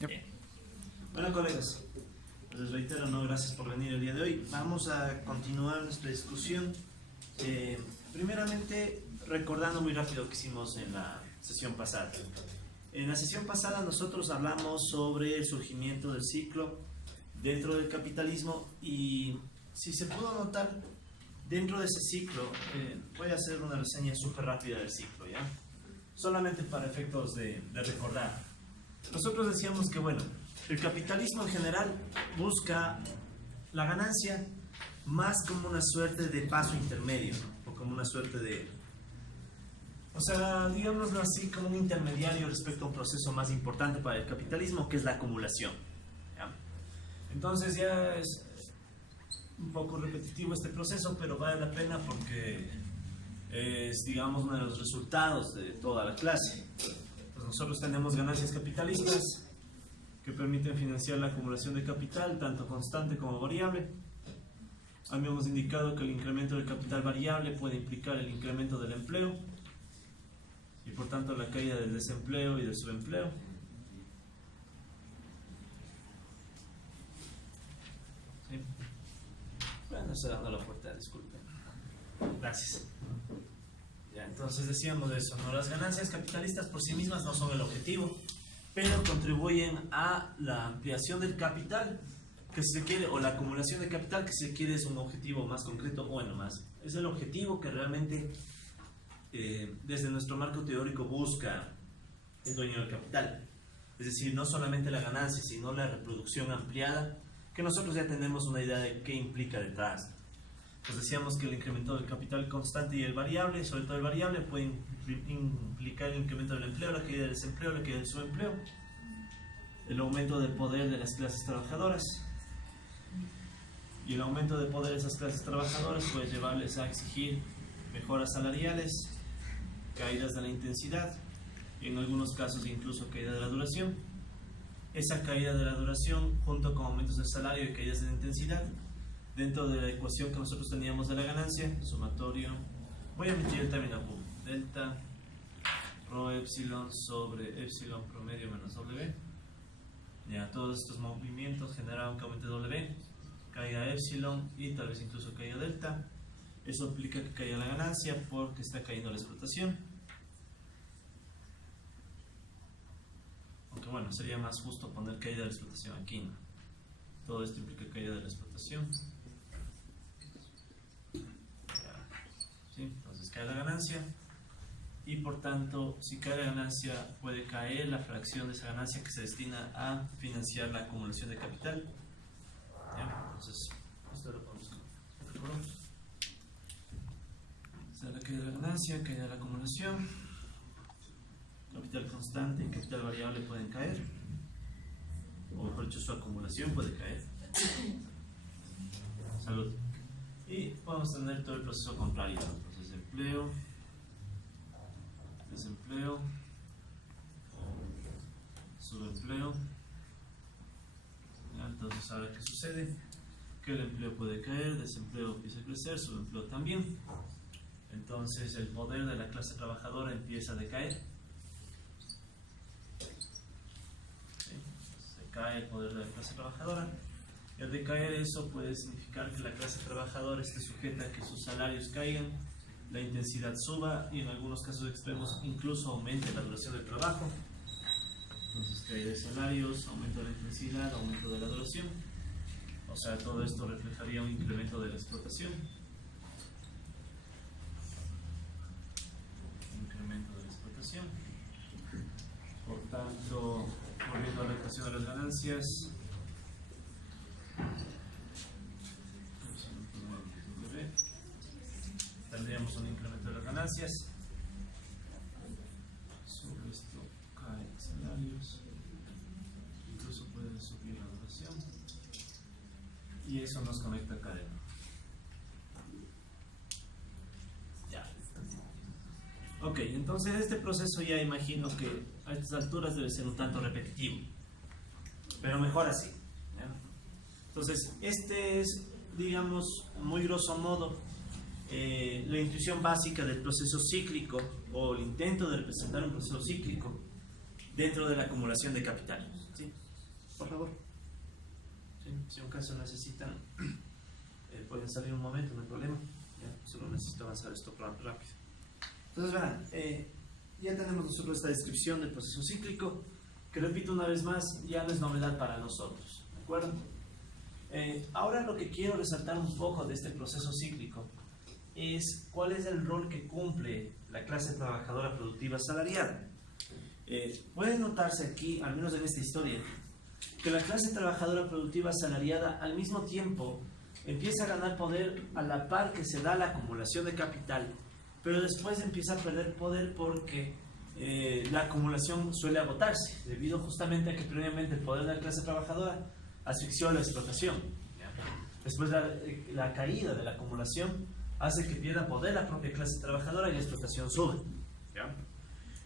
Yep. Bien. Bueno, colegas, les reitero, no, gracias por venir el día de hoy. Vamos a continuar nuestra discusión. Primeramente, recordando muy rápido lo que hicimos en la sesión pasada. En la sesión pasada nosotros hablamos sobre el surgimiento del ciclo dentro del capitalismo y si se pudo notar, dentro de ese ciclo, voy a hacer una reseña súper rápida del ciclo, ¿ya? Solamente para efectos de recordar. Nosotros decíamos que, bueno, el capitalismo en general busca la ganancia más como una suerte de paso intermedio, ¿no? O como una suerte de... O sea, digámoslo así, como un intermediario respecto a un proceso más importante para el capitalismo, que es la acumulación, ¿ya? Entonces ya es un poco repetitivo este proceso, pero vale la pena porque es, digamos, uno de los resultados de toda la clase. Pues nosotros tenemos ganancias capitalistas que permiten financiar la acumulación de capital, tanto constante como variable. Habíamos indicado que el incremento del capital variable puede implicar el incremento del empleo y por tanto la caída del desempleo y del subempleo. ¿Sí? Bueno, cerrando la puerta, disculpen. Gracias. Ya, entonces decíamos eso, ¿no? Las ganancias capitalistas por sí mismas no son el objetivo, pero contribuyen a la ampliación del capital que se quiere, o la acumulación de capital que se quiere, es un objetivo más concreto, bueno, más, es el objetivo que realmente desde nuestro marco teórico busca el dueño del capital. Es decir, no solamente la ganancia, sino la reproducción ampliada, que nosotros ya tenemos una idea de qué implica detrás. Pues decíamos que el incremento del capital constante y el variable, sobre todo el variable, puede implicar el incremento del empleo, la caída del desempleo, la caída del subempleo, el aumento del poder de las clases trabajadoras. Y el aumento de poder de esas clases trabajadoras puede llevarles a exigir mejoras salariales, caídas de la intensidad y en algunos casos incluso caída de la duración. Esa caída de la duración junto con aumentos del salario y caídas de la intensidad dentro de la ecuación que nosotros teníamos de la ganancia, sumatorio, voy a meter el término Q, delta rho epsilon sobre epsilon promedio menos W. Ya, todos estos movimientos generaron que aumente W, caiga epsilon y tal vez incluso caiga delta. Eso implica que caiga la ganancia porque está cayendo la explotación. Aunque bueno, sería más justo poner caída de la explotación aquí, ¿no? Todo esto implica caída de la explotación. ¿Sí? Entonces cae la ganancia y por tanto, si cae la ganancia, puede caer la fracción de esa ganancia que se destina a financiar la acumulación de capital. ¿Ya? Entonces, esto lo podemos calcular. Esta es la caída de la ganancia, caída de la acumulación. Capital constante y capital variable pueden caer, o mejor dicho, su acumulación puede caer. Salud. Y podemos tener todo el proceso contrario, entonces empleo, desempleo, subempleo. Entonces ahora ¿qué sucede? Que el empleo puede caer, desempleo empieza a crecer, subempleo también. Entonces el poder de la clase trabajadora empieza a decaer. Se cae el poder de la clase trabajadora. Y al decaer eso puede significar que la clase trabajadora esté sujeta a que sus salarios caigan, la intensidad suba y en algunos casos extremos incluso aumente la duración del trabajo. Entonces caída de salarios, aumento de la intensidad, aumento de la duración. O sea, todo esto reflejaría un incremento de la explotación. Incremento de la explotación. Por tanto, volviendo a la ecuación de las ganancias, tendríamos un incremento de las ganancias. Sobre esto caen salarios, incluso puede subir la duración, y eso nos conecta a cadena. Ya. Ok, entonces este proceso ya imagino que a estas alturas debe ser un tanto repetitivo, pero mejor así, ¿ya? Entonces este es, digamos, muy grosso modo, la intuición básica del proceso cíclico o el intento de representar un proceso cíclico dentro de la acumulación de capital, ¿sí? por favor. ¿Sí? Si un caso necesitan, pueden salir un momento, no hay problema. ¿Ya? Solo necesito avanzar esto rápido. Entonces, verán, ya tenemos nosotros esta descripción del proceso cíclico, que repito una vez más, ya no es novedad para nosotros, ¿de acuerdo? Ahora lo que quiero resaltar un poco de este proceso cíclico es cuál es el rol que cumple la clase trabajadora productiva asalariada. Puede notarse aquí, al menos en esta historia, que la clase trabajadora productiva asalariada al mismo tiempo empieza a ganar poder a la par que se da la acumulación de capital, pero después empieza a perder poder porque la acumulación suele agotarse, debido justamente a que previamente el poder de la clase trabajadora asfixió la explotación. Después la caída de la acumulación hace que pierda poder la propia clase trabajadora y la explotación sube. ¿Ya?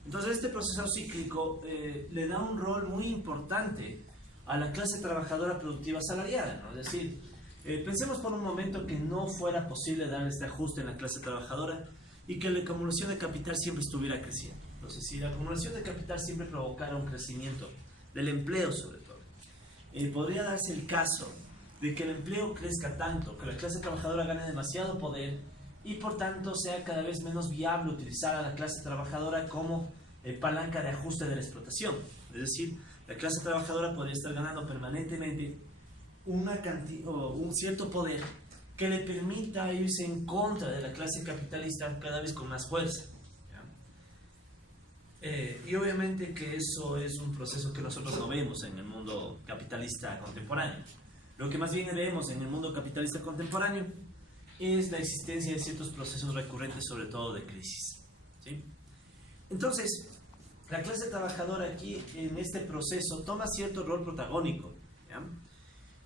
Entonces este proceso cíclico le da un rol muy importante a la clase trabajadora productiva asalariada, ¿no? Es decir, pensemos por un momento que no fuera posible dar este ajuste en la clase trabajadora y que la acumulación de capital siempre estuviera creciendo. Entonces, si la acumulación de capital siempre provocara un crecimiento del empleo sobre todo, podría darse el caso de que el empleo crezca tanto, que la clase trabajadora gane demasiado poder y por tanto sea cada vez menos viable utilizar a la clase trabajadora como palanca de ajuste de la explotación. Es decir, la clase trabajadora podría estar ganando permanentemente un cierto poder que le permita irse en contra de la clase capitalista cada vez con más fuerza. Y obviamente que eso es un proceso que nosotros no vemos en el mundo capitalista contemporáneo. Lo que más bien vemos en el mundo capitalista contemporáneo es la existencia de ciertos procesos recurrentes, sobre todo de crisis. ¿Sí? Entonces, la clase trabajadora aquí en este proceso toma cierto rol protagónico. ¿Ya?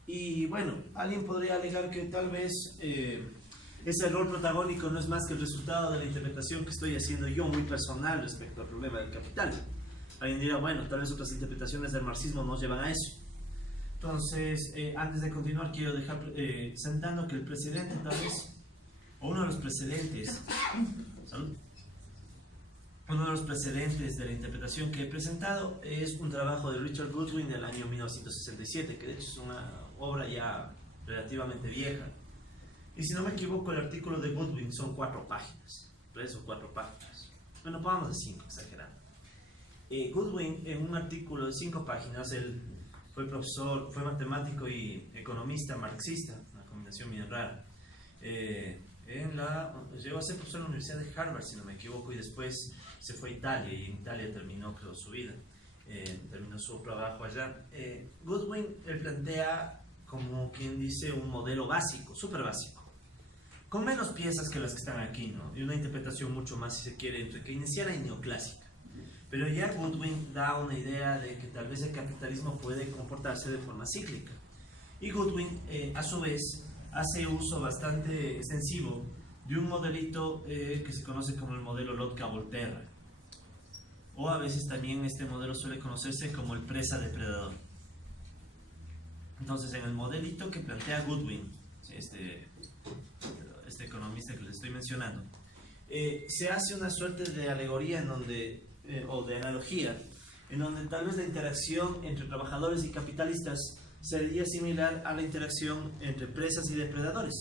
Y bueno, alguien podría alegar que tal vez ese rol protagónico no es más que el resultado de la interpretación que estoy haciendo yo muy personal respecto al problema del capital. Alguien dirá, bueno, tal vez otras interpretaciones del marxismo nos llevan a eso. Entonces, antes de continuar, quiero dejar sentando que el precedente, tal vez, o uno de los precedentes, ¿salud? Uno de los precedentes de la interpretación que he presentado es un trabajo de Richard Goodwin del año 1967, que de hecho es una obra ya relativamente vieja. Y si no me equivoco, el artículo de Goodwin son 4 páginas, 3 o 4 páginas. Bueno, pongamos de 5, exagerando. Goodwin, en un artículo de 5 páginas, él fue profesor, fue matemático y economista marxista, una combinación bien rara. Llegó a ser profesor en la Universidad de Harvard, si no me equivoco, y después se fue a Italia, y en Italia terminó, creo, su vida, terminó su trabajo allá. Goodwin, él plantea, como quien dice, un modelo básico, súper básico, con menos piezas que las que están aquí, ¿no? Y una interpretación mucho más, si se quiere, entre keynesiana y neoclásica. Pero ya Goodwin da una idea de que tal vez el capitalismo puede comportarse de forma cíclica. Y Goodwin, a su vez, hace uso bastante extensivo de un modelito que se conoce como el modelo Lotka-Volterra. O a veces también este modelo suele conocerse como el presa-depredador. Entonces, en el modelito que plantea Goodwin, este economista que les estoy mencionando, se hace una suerte de alegoría en donde, o de analogía, en donde tal vez la interacción entre trabajadores y capitalistas sería similar a la interacción entre presas y depredadores,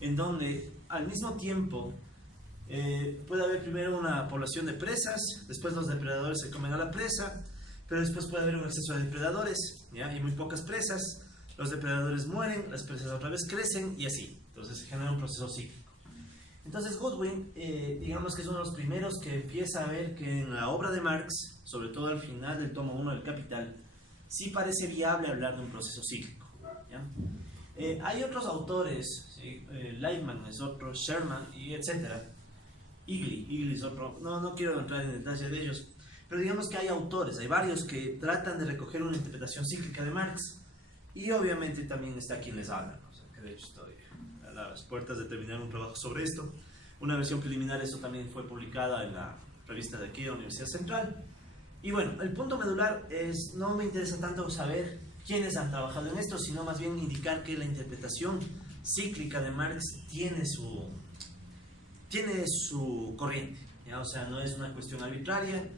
en donde al mismo tiempo puede haber primero una población de presas, después los depredadores se comen a la presa, pero después puede haber un exceso de depredadores, ¿ya? Y muy pocas presas, los depredadores mueren, las presas otra vez crecen y así. Entonces se genera un proceso cíclico. Entonces Goodwin, digamos que es uno de los primeros que empieza a ver que en la obra de Marx, sobre todo al final del tomo 1 del Capital, sí parece viable hablar de un proceso cíclico. ¿Ya? Hay otros autores, ¿sí? Leibman es otro, Sherman y etcétera. Igli es otro, no quiero entrar en detalle de ellos, pero digamos que hay autores, hay varios que tratan de recoger una interpretación cíclica de Marx, y obviamente también está quien les habla, ¿no? O sea, que de hecho estoy a las puertas de terminar un trabajo sobre esto. Una versión preliminar, eso también fue publicada en la revista de aquí, de la Universidad Central. Y bueno, el punto medular es, no me interesa tanto saber quiénes han trabajado en esto, sino más bien indicar que la interpretación cíclica de Marx tiene su corriente, ¿ya? O sea, no es una cuestión arbitraria,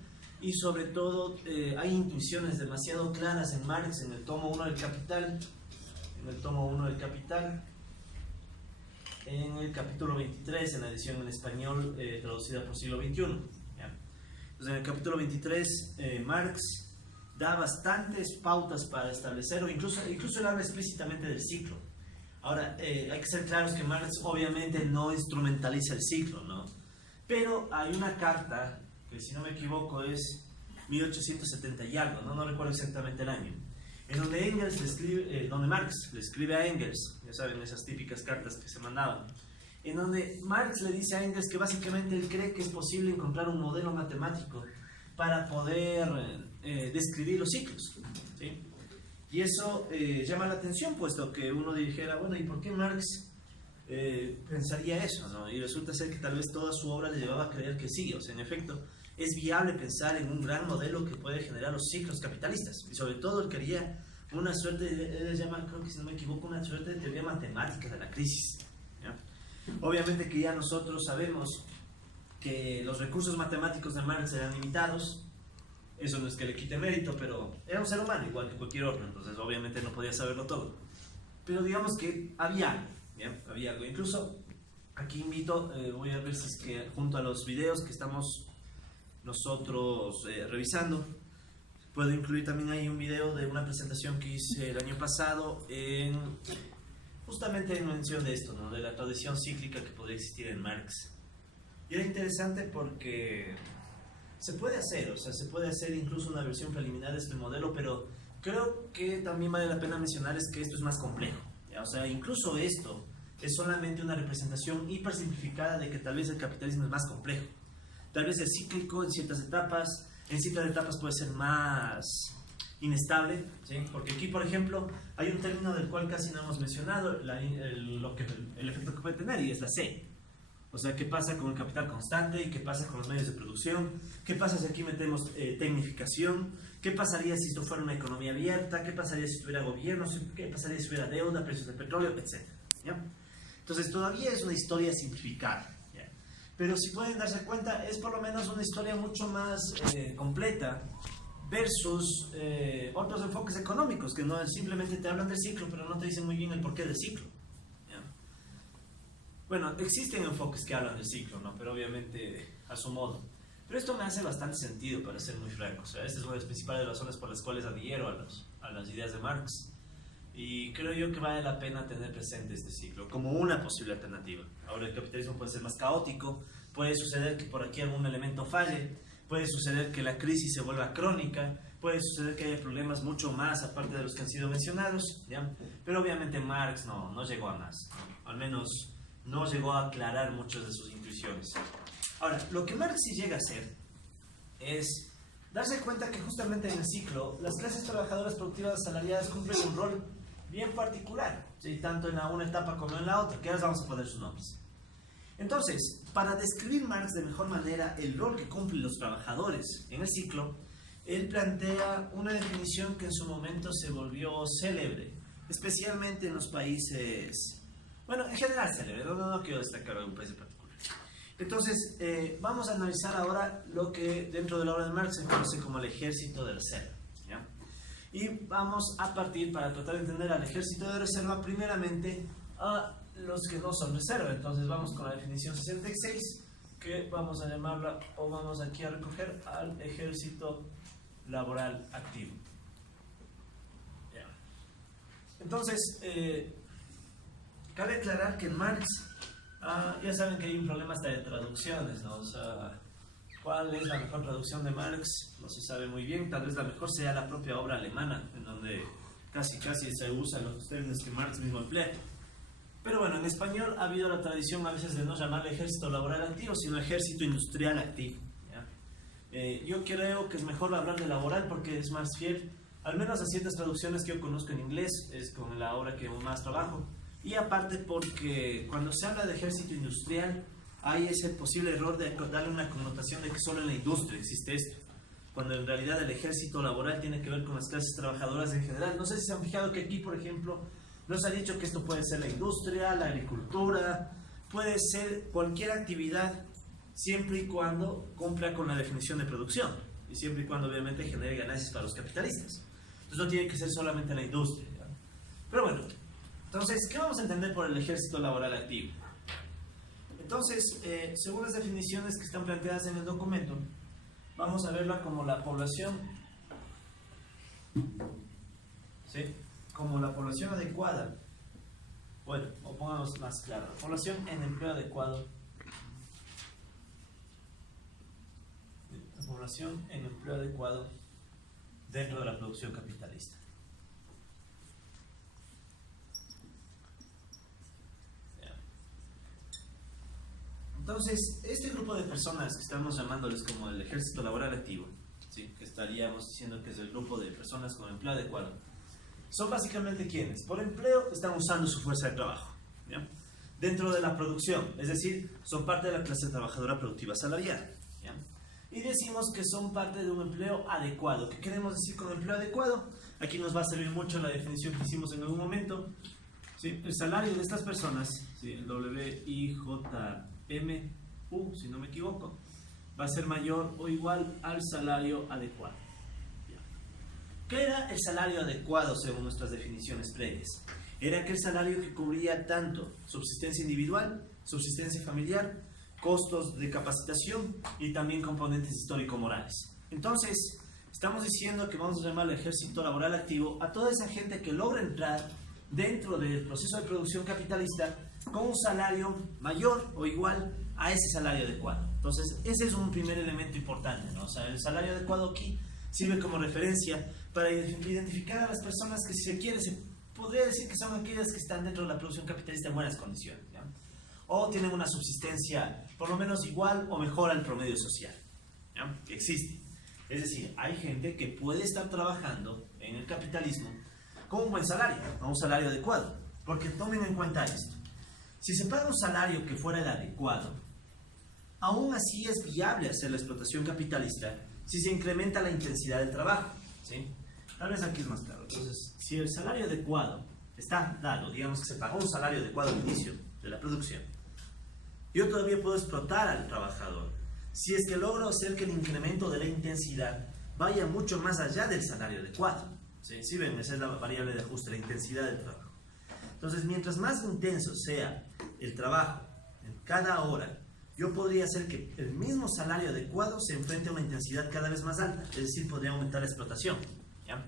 y sobre todo hay intuiciones demasiado claras en Marx en el tomo 1 del Capital, en el capítulo 23, en la edición en español traducida por Siglo XXI. ¿Ya? Entonces, en el capítulo 23, Marx da bastantes pautas para establecer, o incluso él habla explícitamente del ciclo. Ahora, hay que ser claros que Marx obviamente no instrumentaliza el ciclo, ¿no? Pero hay una carta, que si no me equivoco es 1870 y algo, no recuerdo exactamente el año, en donde Engels le escribe, donde Marx le escribe a Engels, ya saben, esas típicas cartas que se mandaban, en donde Marx le dice a Engels que básicamente él cree que es posible encontrar un modelo matemático para poder describir los ciclos, ¿sí? Y eso llama la atención, puesto que uno dijera, bueno, ¿y por qué Marx pensaría eso, ¿no? Y resulta ser que tal vez toda su obra le llevaba a creer que sí, o sea, en efecto, es viable pensar en un gran modelo que puede generar los ciclos capitalistas. Y sobre todo él quería una suerte, él llama, creo que si no me equivoco, una suerte de teoría matemática de la crisis, ¿ya? Obviamente que ya nosotros sabemos que los recursos matemáticos de Marx eran limitados. Eso no es que le quite mérito, pero era un ser humano igual que cualquier otro, entonces obviamente no podía saberlo todo. Pero digamos que había algo, ¿ya? Había algo. Incluso aquí invito, voy a ver si es que junto a los videos que estamos nosotros revisando, puedo incluir también ahí un video de una presentación que hice el año pasado justamente en mención de esto, ¿no? De la tradición cíclica que podría existir en Marx. Y era interesante porque se puede hacer, o sea, se puede hacer incluso una versión preliminar de este modelo, pero creo que también vale la pena mencionar es que esto es más complejo, ¿ya? O sea, incluso esto es solamente una representación hiper simplificada de que tal vez el capitalismo es más complejo. Tal vez es cíclico en ciertas etapas puede ser más inestable, ¿sí? Porque aquí, por ejemplo, hay un término del cual casi no hemos mencionado, el efecto que puede tener, y es la C. O sea, ¿qué pasa con el capital constante? ¿Y qué pasa con los medios de producción? ¿Qué pasa si aquí metemos tecnificación? ¿Qué pasaría si esto fuera una economía abierta? ¿Qué pasaría si tuviera gobierno? ¿Qué pasaría si hubiera deuda, precios del petróleo, etcétera? ¿Ya? Entonces, todavía es una historia simplificada. ¿Ya? Pero si pueden darse cuenta, es por lo menos una historia mucho más completa versus otros enfoques económicos que no simplemente te hablan del ciclo, pero no te dicen muy bien el porqué del ciclo. Bueno, existen enfoques que hablan del ciclo, ¿no? Pero obviamente a su modo. Pero esto me hace bastante sentido, para ser muy franco. O sea, esta es una de las principales razones por las cuales adhiero a las ideas de Marx. Y creo yo que vale la pena tener presente este ciclo como una posible alternativa. Ahora, el capitalismo puede ser más caótico, puede suceder que por aquí algún elemento falle, puede suceder que la crisis se vuelva crónica, puede suceder que haya problemas mucho más aparte de los que han sido mencionados, ¿ya? Pero obviamente Marx no llegó a más, ¿no? Al menos no llegó a aclarar muchas de sus intuiciones. Ahora, lo que Marx sí llega a hacer es darse cuenta que justamente en el ciclo las clases trabajadoras productivas asalariadas cumplen un rol bien particular, ¿sí? Tanto en una etapa como en la otra, que ahora vamos a poner sus nombres. Entonces, para describir Marx de mejor manera el rol que cumplen los trabajadores en el ciclo, él plantea una definición que en su momento se volvió célebre, especialmente en los países, bueno, en general célebre, no quiero destacar algún país en particular. Entonces, vamos a analizar ahora lo que dentro de la obra de Marx se conoce como el ejército de reserva, ¿ya? Y vamos a partir, para tratar de entender al ejército de reserva, primeramente a los que no son reserva. Entonces vamos con la definición 66, que vamos a llamarla, o vamos aquí a recoger, al ejército laboral activo. Entonces, cabe aclarar que en Marx, ya saben que hay un problema hasta de traducciones, ¿no? O sea, ¿cuál es la mejor traducción de Marx? No se sabe muy bien. Tal vez la mejor sea la propia obra alemana, en donde casi se usan los términos que Marx mismo emplea. Pero bueno, en español ha habido la tradición a veces de no llamarle ejército laboral activo, sino ejército industrial activo, ¿ya? Yo creo que es mejor hablar de laboral porque es más fiel, al menos a ciertas traducciones que yo conozco en inglés, es con la obra que más trabajo. Y aparte porque cuando se habla de ejército industrial hay ese posible error de darle una connotación de que solo en la industria existe esto, cuando en realidad el ejército laboral tiene que ver con las clases trabajadoras en general. No sé si se han fijado que aquí, por ejemplo, nos ha dicho que esto puede ser la industria, la agricultura, puede ser cualquier actividad siempre y cuando cumpla con la definición de producción, y siempre y cuando obviamente genere ganancias para los capitalistas. Entonces no tiene que ser solamente la industria, ¿ya? Pero bueno, entonces, ¿qué vamos a entender por el ejército laboral activo? Entonces, según las definiciones que están planteadas en el documento, vamos a verla como la población, ¿sí? Como la población adecuada. Bueno, o pongamos más claro, la población en empleo adecuado. La población en empleo adecuado dentro de la producción capitalista. Entonces, este grupo de personas que estamos llamándoles como el ejército laboral activo, ¿sí? Que estaríamos diciendo que es el grupo de personas con empleo adecuado, son básicamente quienes, por empleo, están usando su fuerza de trabajo, ¿ya? Dentro de la producción, es decir, son parte de la clase trabajadora productiva salarial, ¿ya? Y decimos que son parte de un empleo adecuado. ¿Qué queremos decir con empleo adecuado? Aquí nos va a servir mucho la definición que hicimos en algún momento, ¿sí? El salario de estas personas, ¿sí? El WIJMU, si no me equivoco, va a ser mayor o igual al salario adecuado. ¿Qué era el salario adecuado según nuestras definiciones previas? Era aquel salario que cubría tanto subsistencia individual, subsistencia familiar, costos de capacitación y también componentes histórico-morales. Entonces, estamos diciendo que vamos a llamar al ejército laboral activo a toda esa gente que logra entrar dentro del proceso de producción capitalista con un salario mayor o igual a ese salario adecuado. Entonces, ese es un primer elemento importante, ¿no? O sea, el salario adecuado aquí sirve como referencia para identificar a las personas que, si se quiere, se podría decir que son aquellas que están dentro de la producción capitalista en buenas condiciones, ¿ya? O tienen una subsistencia por lo menos igual o mejor al promedio social, ¿ya? Que existe. Es decir, hay gente que puede estar trabajando en el capitalismo con un buen salario, con un salario adecuado. Porque tomen en cuenta esto. Si se paga un salario que fuera el adecuado, aún así es viable hacer la explotación capitalista si se incrementa la intensidad del trabajo, ¿sí? Tal vez aquí es más claro. Entonces, si el salario adecuado está dado, digamos que se pagó un salario adecuado al inicio de la producción, yo todavía puedo explotar al trabajador si es que logro hacer que el incremento de la intensidad vaya mucho más allá del salario adecuado, ¿sí? Si ven, esa es la variable de ajuste, la intensidad del trabajo. Entonces, mientras más intenso sea el trabajo en cada hora, yo podría hacer que el mismo salario adecuado se enfrente a una intensidad cada vez más alta, es decir, podría aumentar la explotación, ¿ya?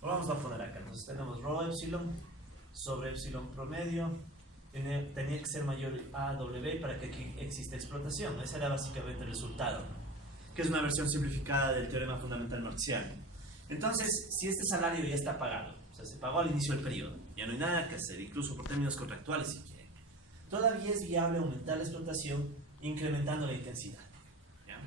Ahora vamos a poner acá, entonces tenemos rho epsilon sobre epsilon promedio, tenía que ser mayor a W para que aquí exista explotación. Ese era básicamente el resultado, ¿no? Que es una versión simplificada del teorema fundamental marxiano. Entonces, si este salario ya está pagado, o sea, se pagó al inicio del periodo, ya no hay nada que hacer, incluso por términos contractuales si quieren, todavía es viable aumentar la explotación incrementando la intensidad, ¿ya?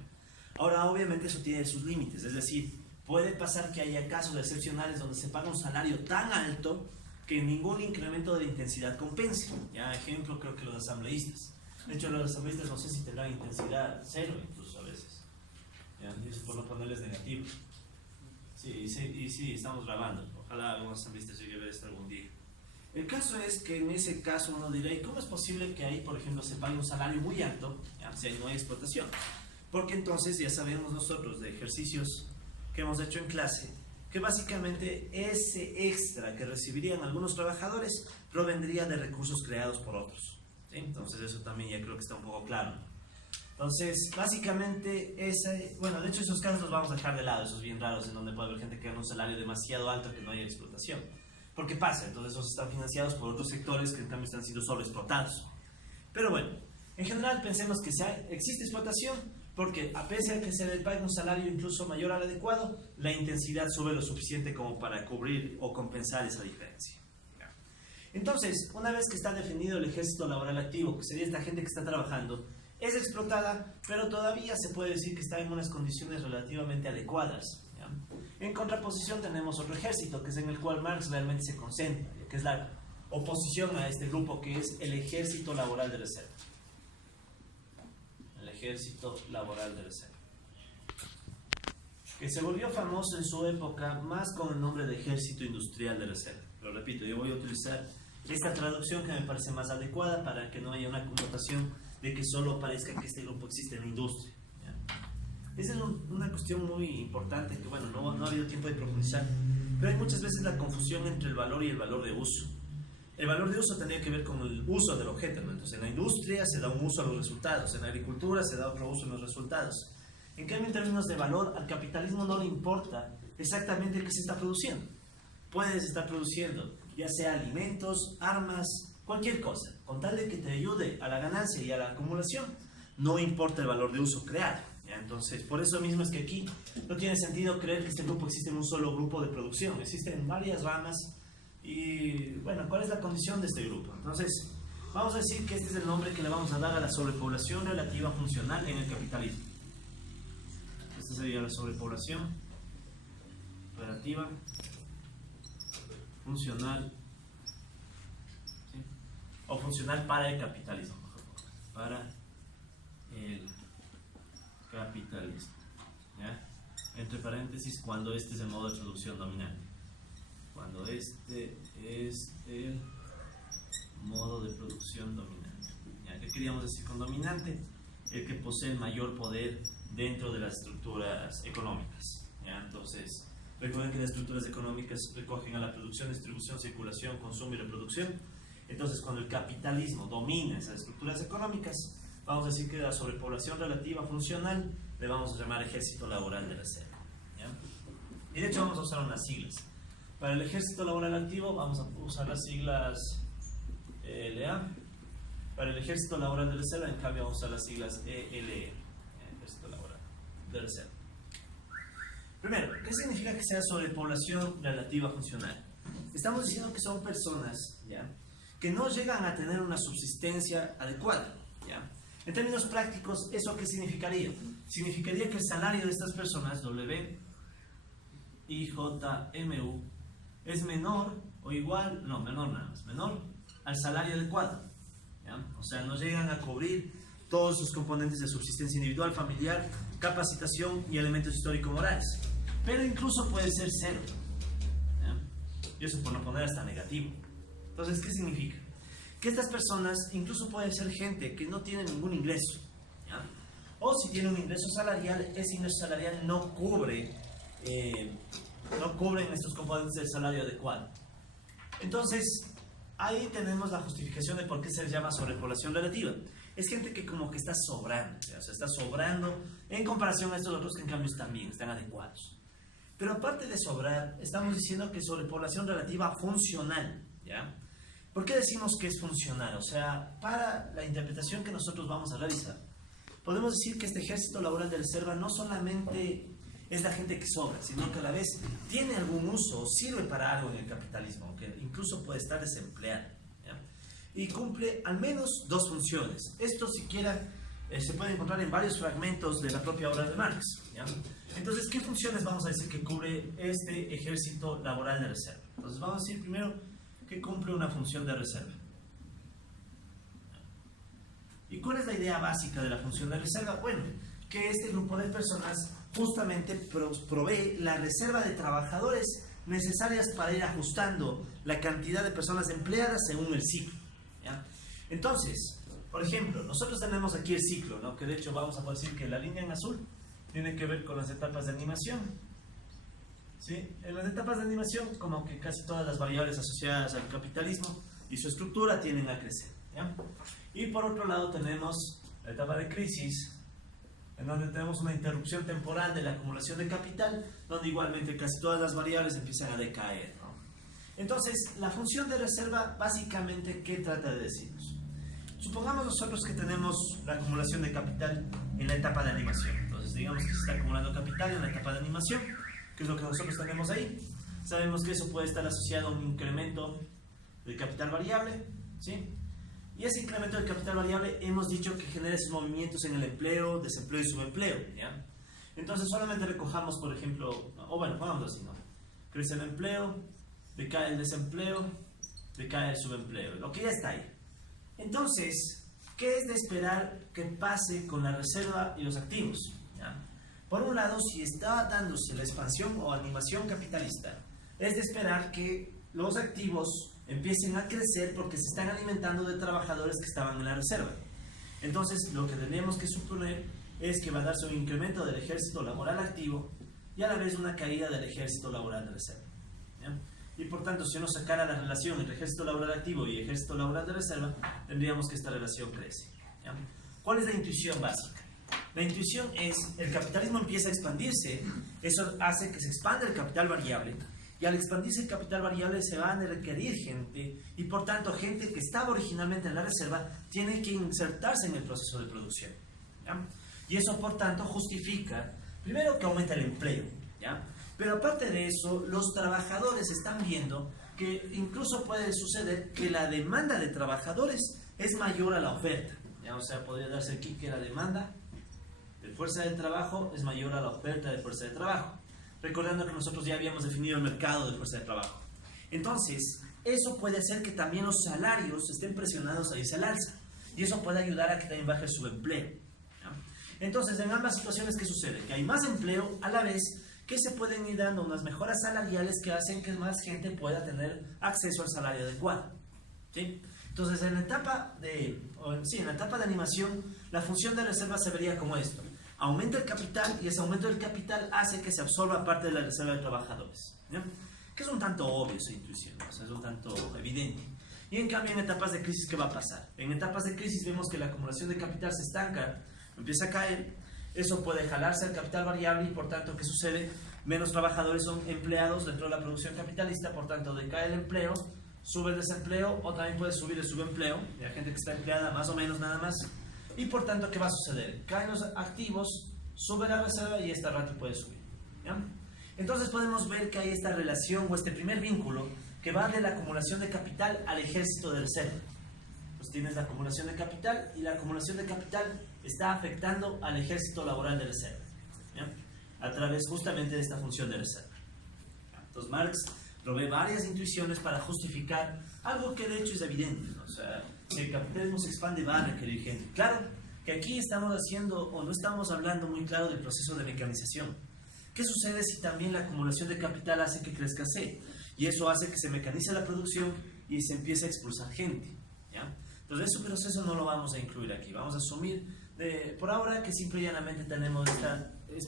Ahora, obviamente eso tiene sus límites, es decir, puede pasar que haya casos excepcionales donde se paga un salario tan alto que ningún incremento de intensidad compense. Ya, ejemplo, creo que los asambleístas. De hecho, los asambleístas no sé si tendrán intensidad cero incluso a veces. Ya, y eso por no ponerles negativo. Sí, estamos grabando. Ojalá algunos asambleístas lleguen a ver esto algún día. El caso es que en ese caso uno dirá, ¿y cómo es posible que ahí, por ejemplo, se pague un salario muy alto, ya, si ahí no hay explotación? Porque entonces ya sabemos nosotros de ejercicios que hemos hecho en clase, que básicamente ese extra que recibirían algunos trabajadores provendría de recursos creados por otros, ¿sí? Entonces eso también ya creo que está un poco claro. Entonces, básicamente, bueno, de hecho esos casos los vamos a dejar de lado, esos bien raros en donde puede haber gente que gana un salario demasiado alto que no haya explotación. ¿Por qué pasa? Entonces esos están financiados por otros sectores que en cambio están siendo sobreexplotados. Pero bueno, en general pensemos que existe explotación, porque a pesar de que se le pague un salario incluso mayor al adecuado, la intensidad sube lo suficiente como para cubrir o compensar esa diferencia. Entonces, una vez que está definido el ejército laboral activo, que sería esta gente que está trabajando, es explotada, pero todavía se puede decir que está en unas condiciones relativamente adecuadas, ¿ya? En contraposición tenemos otro ejército, que es en el cual Marx realmente se concentra, que es la oposición a este grupo, que es el ejército laboral de reserva. Ejército laboral de reserva, que se volvió famoso en su época más con el nombre de ejército industrial de reserva. Lo repito, yo voy a utilizar esta traducción que me parece más adecuada para que no haya una connotación de que solo parezca que este grupo existe en la industria, ¿ya? Esa es una cuestión muy importante que, bueno, no ha habido tiempo de profundizar, pero hay muchas veces la confusión entre el valor y el valor de uso. El valor de uso tendría que ver con el uso del objeto, ¿no? Entonces, en la industria se da un uso a los resultados, en la agricultura se da otro uso a los resultados. En cambio, en términos de valor, al capitalismo no le importa exactamente qué se está produciendo. Puedes estar produciendo ya sea alimentos, armas, cualquier cosa, con tal de que te ayude a la ganancia y a la acumulación, no importa el valor de uso creado, ¿ya? Entonces, por eso mismo es que aquí no tiene sentido creer que este grupo existe en un solo grupo de producción, existen varias ramas. Y bueno, ¿cuál es la condición de este grupo? Entonces, vamos a decir que este es el nombre que le vamos a dar a la sobrepoblación relativa funcional en el capitalismo. Esta sería la sobrepoblación relativa funcional, ¿sí? O funcional para el capitalismo. Para el capitalismo, ¿ya? Entre paréntesis, cuando este es el modo de producción dominante. Cuando este es el modo de producción dominante. ¿Ya? ¿Qué queríamos decir con dominante? El que posee el mayor poder dentro de las estructuras económicas. ¿Ya? Entonces, recuerden que las estructuras económicas recogen a la producción, distribución, circulación, consumo y reproducción. Entonces, cuando el capitalismo domina esas estructuras económicas, vamos a decir que la sobrepoblación relativa funcional le vamos a llamar ejército laboral de reserva. ¿Ya? Y de hecho vamos a usar unas siglas. Para el ejército laboral activo vamos a usar las siglas ELA. Para el ejército laboral de reserva, en cambio, vamos a usar las siglas ELE, ejército laboral de reserva. Primero, ¿qué significa que sea sobrepoblación relativa funcional? Estamos diciendo que son personas, ¿ya?, que no llegan a tener una subsistencia adecuada, ¿ya? En términos prácticos, ¿eso qué significaría? Significaría que el salario de estas personas, WIJMU, es menor o igual, no, menor nada más, menor al salario adecuado, ¿ya? O sea, no llegan a cubrir todos sus componentes de subsistencia individual, familiar, capacitación y elementos histórico-morales. Pero incluso puede ser cero, ¿ya? Y eso por no poner hasta negativo. Entonces, ¿qué significa? Que estas personas incluso pueden ser gente que no tiene ningún ingreso, ¿ya? O si tiene un ingreso salarial, ese ingreso salarial no cubren estos componentes del salario adecuado. Entonces, ahí tenemos la justificación de por qué se les llama sobrepoblación relativa. Es gente que como que está sobrando, ¿ya? O sea, está sobrando en comparación a estos otros que en cambio están bien, están adecuados. Pero aparte de sobrar, estamos diciendo que sobrepoblación relativa funcional, ¿ya? ¿Por qué decimos que es funcional? O sea, para la interpretación que nosotros vamos a realizar, podemos decir que este ejército laboral de reserva no solamente es la gente que sobra, sino que a la vez tiene algún uso o sirve para algo en el capitalismo, aunque incluso puede estar desempleado, ¿ya? Y cumple al menos dos funciones. Esto siquiera se puede encontrar en varios fragmentos de la propia obra de Marx, ¿ya? Entonces, ¿qué funciones vamos a decir que cubre este ejército laboral de reserva? Entonces, vamos a decir primero que cumple una función de reserva. ¿Y cuál es la idea básica de la función de reserva? Bueno, que este grupo de personas justamente provee la reserva de trabajadores necesarias para ir ajustando la cantidad de personas empleadas según el ciclo, ¿ya? Entonces, por ejemplo, nosotros tenemos aquí el ciclo, ¿no? Que de hecho vamos a poder decir que la línea en azul tiene que ver con las etapas de animación, ¿sí? En las etapas de animación, como que casi todas las variables asociadas al capitalismo y su estructura tienden a crecer, ¿ya? Y por otro lado tenemos la etapa de crisis, en donde tenemos una interrupción temporal de la acumulación de capital, donde igualmente casi todas las variables empiezan a decaer, ¿no? Entonces, la función de reserva, básicamente, ¿qué trata de decirnos? Supongamos nosotros que tenemos la acumulación de capital en la etapa de animación. Entonces, digamos que se está acumulando capital en la etapa de animación, que es lo que nosotros tenemos ahí. Sabemos que eso puede estar asociado a un incremento del capital variable, ¿sí? Y ese incremento del capital variable hemos dicho que genera esos movimientos en el empleo, desempleo y subempleo, ¿ya? Entonces solamente recojamos, por ejemplo, o bueno, pongámoslo así, ¿no? Crece el empleo, decae el desempleo, decae el subempleo, lo que ya está ahí. Entonces, ¿qué es de esperar que pase con la reserva y los activos? ¿Ya? Por un lado, si está dándose la expansión o animación capitalista, es de esperar que los activos empiecen a crecer porque se están alimentando de trabajadores que estaban en la reserva. Entonces, lo que tenemos que suponer es que va a darse un incremento del ejército laboral activo y a la vez una caída del ejército laboral de reserva. ¿Ya? Y por tanto, si uno sacara la relación entre ejército laboral activo y ejército laboral de reserva, tendríamos que esta relación crece. ¿Ya? ¿Cuál es la intuición básica? La intuición es, el capitalismo empieza a expandirse, eso hace que se expanda el capital variable, y al expandirse el capital variable se van a requerir gente, y por tanto gente que estaba originalmente en la reserva tiene que insertarse en el proceso de producción. ¿Ya? Y eso por tanto justifica, primero, que aumenta el empleo, ¿ya? Pero aparte de eso, los trabajadores están viendo que incluso puede suceder que la demanda de trabajadores es mayor a la oferta, ¿ya? O sea, podría darse aquí que la demanda de fuerza de trabajo es mayor a la oferta de fuerza de trabajo, recordando que nosotros ya habíamos definido el mercado de fuerza de trabajo. Entonces, eso puede hacer que también los salarios estén presionados a irse al alza, y eso puede ayudar a que también baje el subempleo, ¿ya? Entonces, en ambas situaciones, ¿qué sucede? Que hay más empleo a la vez que se pueden ir dando unas mejoras salariales que hacen que más gente pueda tener acceso al salario adecuado, ¿sí? Entonces, en la etapa de animación, la función de reserva se vería como esto. Aumenta el capital y ese aumento del capital hace que se absorba parte de la reserva de trabajadores, ¿ya? Que es un tanto obvio esa intuición, o sea, es un tanto evidente. Y en cambio, en etapas de crisis, ¿qué va a pasar? En etapas de crisis vemos que la acumulación de capital se estanca, empieza a caer. Eso puede jalarse al capital variable y por tanto, ¿qué sucede? Menos trabajadores son empleados dentro de la producción capitalista, por tanto decae el empleo, sube el desempleo o también puede subir el subempleo, la gente que está empleada más o menos nada más, y por tanto, ¿qué va a suceder? Caen los activos, sube la reserva y esta ratio puede subir, ¿ya? Entonces podemos ver que hay esta relación o este primer vínculo que va de la acumulación de capital al ejército de reserva. Pues tienes la acumulación de capital y la acumulación de capital está afectando al ejército laboral de reserva, ¿ya? A través justamente de esta función de reserva. Entonces Marx provee varias intuiciones para justificar algo que de hecho es evidente, ¿no? O sea, si el capitalismo se expande va a requerir gente. Claro que aquí estamos haciendo o no estamos hablando muy claro del proceso de mecanización. ¿Qué sucede si también la acumulación de capital hace que crezca C? Y eso hace que se mecanice la producción y se empiece a expulsar gente, ¿ya? Entonces ese proceso no lo vamos a incluir aquí. Vamos a asumir por ahora que simple y llanamente tenemos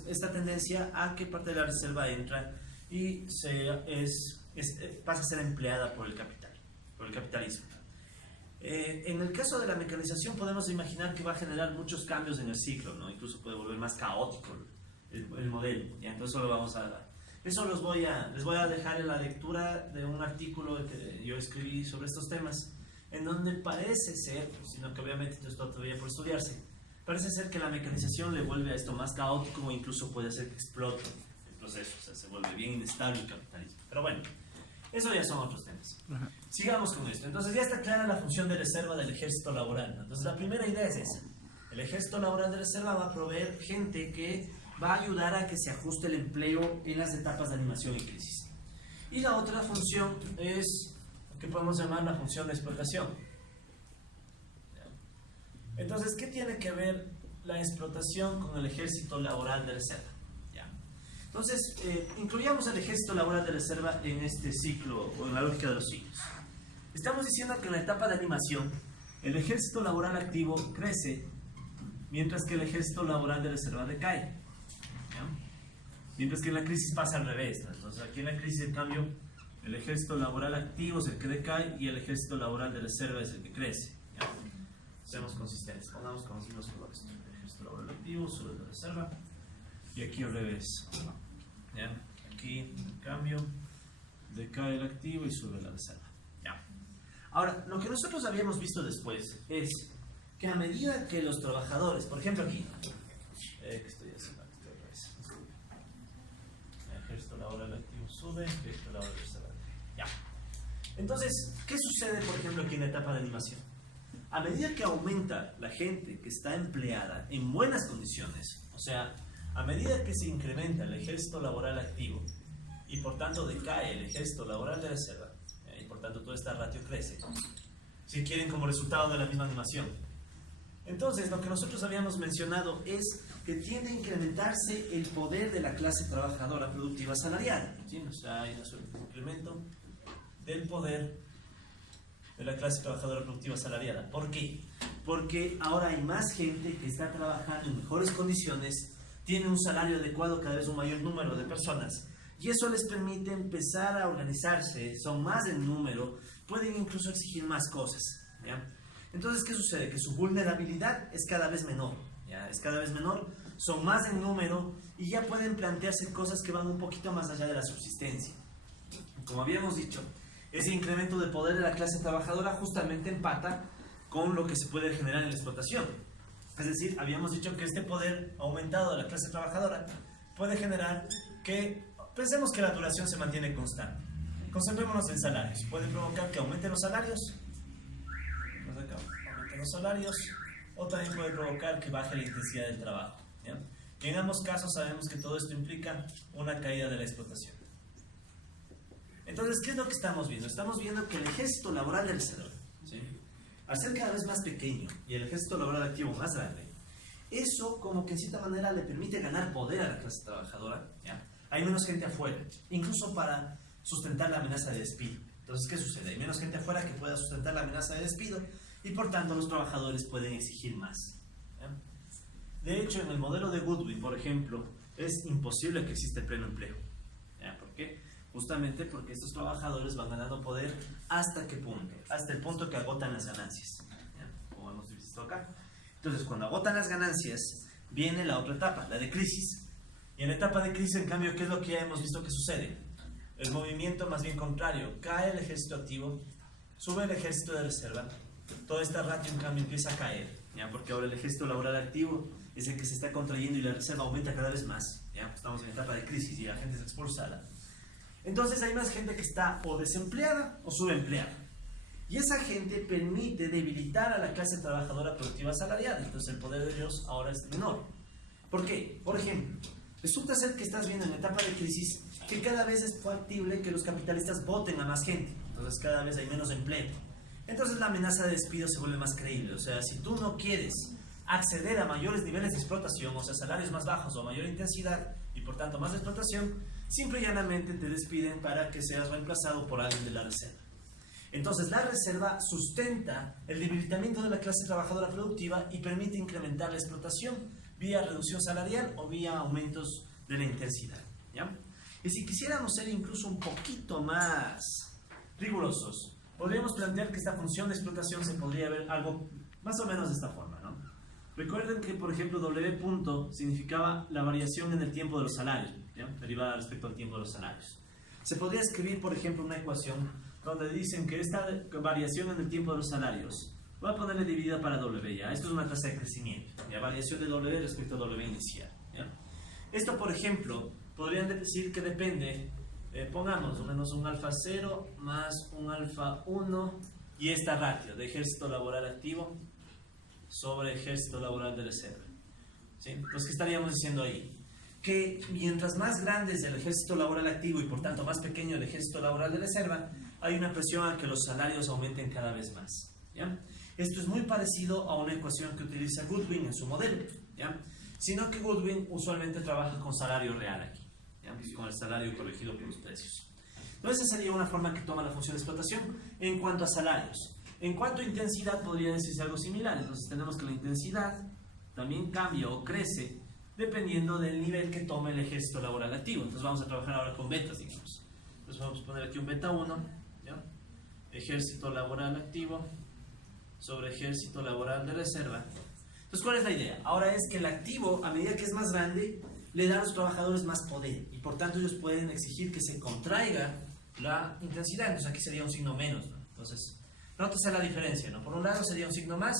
esta tendencia a que parte de la reserva entra y pasa a ser empleada por el capital, por el capitalismo. En el caso de la mecanización podemos imaginar que va a generar muchos cambios en el ciclo, ¿no? Incluso puede volver más caótico el modelo, ¿ya? Entonces eso lo vamos a dar. Eso les voy a dejar en la lectura de un artículo que yo escribí sobre estos temas, en donde parece ser, sino que obviamente esto está todavía por estudiarse, parece ser que la mecanización le vuelve a esto más caótico o incluso puede hacer que explote el proceso, o sea, se vuelve bien inestable el capitalismo. Pero bueno, eso ya son otros temas. Sigamos con esto. Entonces ya está clara la función de reserva del ejército laboral, ¿no? Entonces la primera idea es esa. El ejército laboral de reserva va a proveer gente que va a ayudar a que se ajuste el empleo en las etapas de animación y crisis. Y la otra función es lo que podemos llamar la función de explotación. Entonces, ¿qué tiene que ver la explotación con el ejército laboral de reserva? ¿Ya? Entonces, incluyamos el ejército laboral de reserva en este ciclo o en la lógica de los ciclos. Estamos diciendo que en la etapa de animación el ejército laboral activo crece mientras que el ejército laboral de reserva decae, ¿ya? Mientras que en la crisis pasa al revés, ¿no? Entonces aquí en la crisis, en cambio, el ejército laboral activo es el que decae y el ejército laboral de reserva es el que crece, ¿ya? Seamos consistentes, pongamos como si los colores. El ejército laboral activo sobre el de reserva y aquí al revés, ¿ya? Aquí, en cambio, decae el activo y sube la reserva, ¿ya? Ahora, lo que nosotros habíamos visto después es que a medida que los trabajadores, por ejemplo aquí, ¿qué estoy haciendo? El ejército laboral activo sube, el ejército laboral reserva, ya. Entonces, ¿qué sucede, por ejemplo, aquí en la etapa de animación? A medida que aumenta la gente que está empleada en buenas condiciones, o sea, a medida que se incrementa el ejército laboral activo y por tanto decae el ejército laboral de reserva, y por tanto toda esta ratio crece, si quieren, como resultado de la misma animación. Entonces, lo que nosotros habíamos mencionado es que tiende a incrementarse el poder de la clase trabajadora productiva salarial, ¿sí? O sea, hay un incremento del poder de la clase trabajadora productiva salariada. ¿Por qué? porque ahora hay más gente que está trabajando en mejores condiciones, tiene un salario adecuado cada vez un mayor número de personas, y eso les permite empezar a organizarse, son más en número, pueden incluso exigir más cosas, ¿ya? Entonces, ¿qué sucede? Que su vulnerabilidad es cada vez menor, ¿ya? Es cada vez menor, son más en número y ya pueden plantearse cosas que van un poquito más allá de la subsistencia. Como habíamos dicho, ese incremento de poder de la clase trabajadora justamente empata con lo que se puede generar en la explotación. Es decir, habíamos dicho que este poder aumentado de la clase trabajadora puede generar que, pensemos que la duración se mantiene constante. Concentrémonos en salarios. Puede provocar que aumenten los salarios, o también puede provocar que baje la intensidad del trabajo, ¿ya? Y en ambos casos sabemos que todo esto implica una caída de la explotación. Entonces, ¿qué es lo que estamos viendo? Estamos viendo que el ejército laboral del cerebro, ¿sí?, al ser cada vez más pequeño y el ejército laboral activo más grande, eso como que en cierta manera le permite ganar poder a la clase trabajadora, ¿ya? Hay menos gente afuera, incluso para sustentar la amenaza de despido. Entonces, ¿qué sucede? Hay menos gente afuera que pueda sustentar la amenaza de despido y por tanto los trabajadores pueden exigir más, ¿ya? De hecho, en el modelo de Goodwin, por ejemplo, es imposible que exista pleno empleo, ¿ya? ¿Por qué? Justamente porque estos trabajadores van ganando poder ¿hasta qué punto? Hasta el punto que agotan las ganancias, ¿ya? Como hemos visto acá. Entonces, cuando agotan las ganancias, viene la otra etapa, la de crisis. Y en la etapa de crisis, en cambio, ¿qué es lo que ya hemos visto que sucede? El movimiento más bien contrario, cae el ejército activo, sube el ejército de reserva, toda esta ratio en cambio empieza a caer, ¿ya? Porque ahora el ejército laboral activo es el que se está contrayendo y la reserva aumenta cada vez más, ¿ya? Estamos en etapa de crisis y la gente es expulsada. Entonces hay más gente que está o desempleada o subempleada. Y esa gente permite debilitar a la clase trabajadora productiva salarial. Entonces el poder de ellos ahora es menor. ¿Por qué? Por ejemplo, resulta ser que estás viendo en etapa de crisis que cada vez es factible que los capitalistas voten a más gente. Entonces cada vez hay menos empleo. Entonces la amenaza de despido se vuelve más creíble. O sea, si tú no quieres acceder a mayores niveles de explotación, o sea, salarios más bajos o mayor intensidad y por tanto más explotación, simple y llanamente te despiden para que seas reemplazado por alguien de la reserva. Entonces la reserva sustenta el debilitamiento de la clase trabajadora productiva y permite incrementar la explotación vía reducción salarial o vía aumentos de la intensidad, ¿ya? Y si quisiéramos ser incluso un poquito más rigurosos, podríamos plantear que esta función de explotación se podría ver algo más o menos de esta forma, ¿no? Recuerden que, por ejemplo, W punto significaba la variación en el tiempo de los salarios, ¿ya? Derivada respecto al tiempo de los salarios. Se podría escribir, por ejemplo, una ecuación donde dicen que esta variación en el tiempo de los salarios, voy a ponerle dividida para W, ¿ya? Esto es una tasa de crecimiento, ¿ya? Variación de W respecto a W inicial, ¿ya? Esto, por ejemplo, podrían decir que depende, pongamos menos un alfa 0 más un alfa 1 y esta ratio de ejército laboral activo sobre ejército laboral de reserva, ¿sí? Entonces, ¿qué estaríamos diciendo ahí? Que mientras más grande es el ejército laboral activo y por tanto más pequeño el ejército laboral de reserva, hay una presión a que los salarios aumenten cada vez más, ¿ya? Esto es muy parecido a una ecuación que utiliza Goodwin en su modelo, ¿ya? Sino que Goodwin usualmente trabaja con salario real aquí, ¿ya? Con el salario corregido por los precios. Entonces esa sería una forma que toma la función de explotación en cuanto a salarios. En cuanto a intensidad podría decirse algo similar. Entonces tenemos que la intensidad también cambia o crece dependiendo del nivel que tome el ejército laboral activo. Entonces vamos a trabajar ahora con betas, digamos. Entonces vamos a poner aquí un beta 1, ¿ya? Ejército laboral activo sobre ejército laboral de reserva. Entonces, ¿cuál es la idea? Ahora es que el activo, a medida que es más grande, le da a los trabajadores más poder y por tanto ellos pueden exigir que se contraiga la intensidad. Entonces aquí sería un signo menos, ¿no? Entonces, nótese la diferencia, ¿no? Por un lado sería un signo más,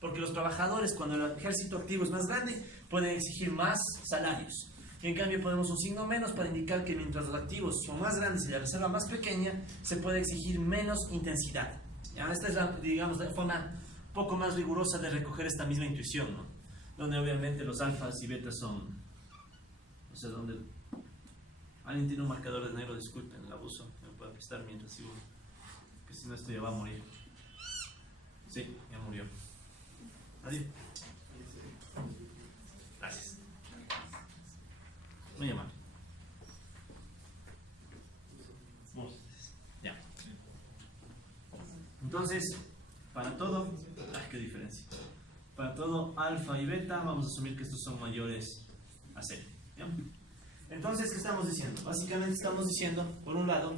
porque los trabajadores, cuando el ejército activo es más grande, pueden exigir más salarios. Y en cambio ponemos un signo menos para indicar que mientras los activos son más grandes y la reserva más pequeña, se puede exigir menos intensidad. ¿Ya? Esta es la, digamos, la forma un poco más rigurosa de recoger esta misma intuición, ¿no? Donde obviamente los alfas y betas son, no sé dónde. Alguien tiene un marcador de negro, disculpen el abuso, me puede prestar mientras sigo, que si no esto ya va a morir. Sí, ya murió. Adiós. Gracias. Muy amable. Ya. Entonces, para todo, qué diferencia. Para todo alfa y beta, vamos a asumir que estos son mayores a 0. ¿Ya? Entonces, ¿qué estamos diciendo? Básicamente estamos diciendo, por un lado,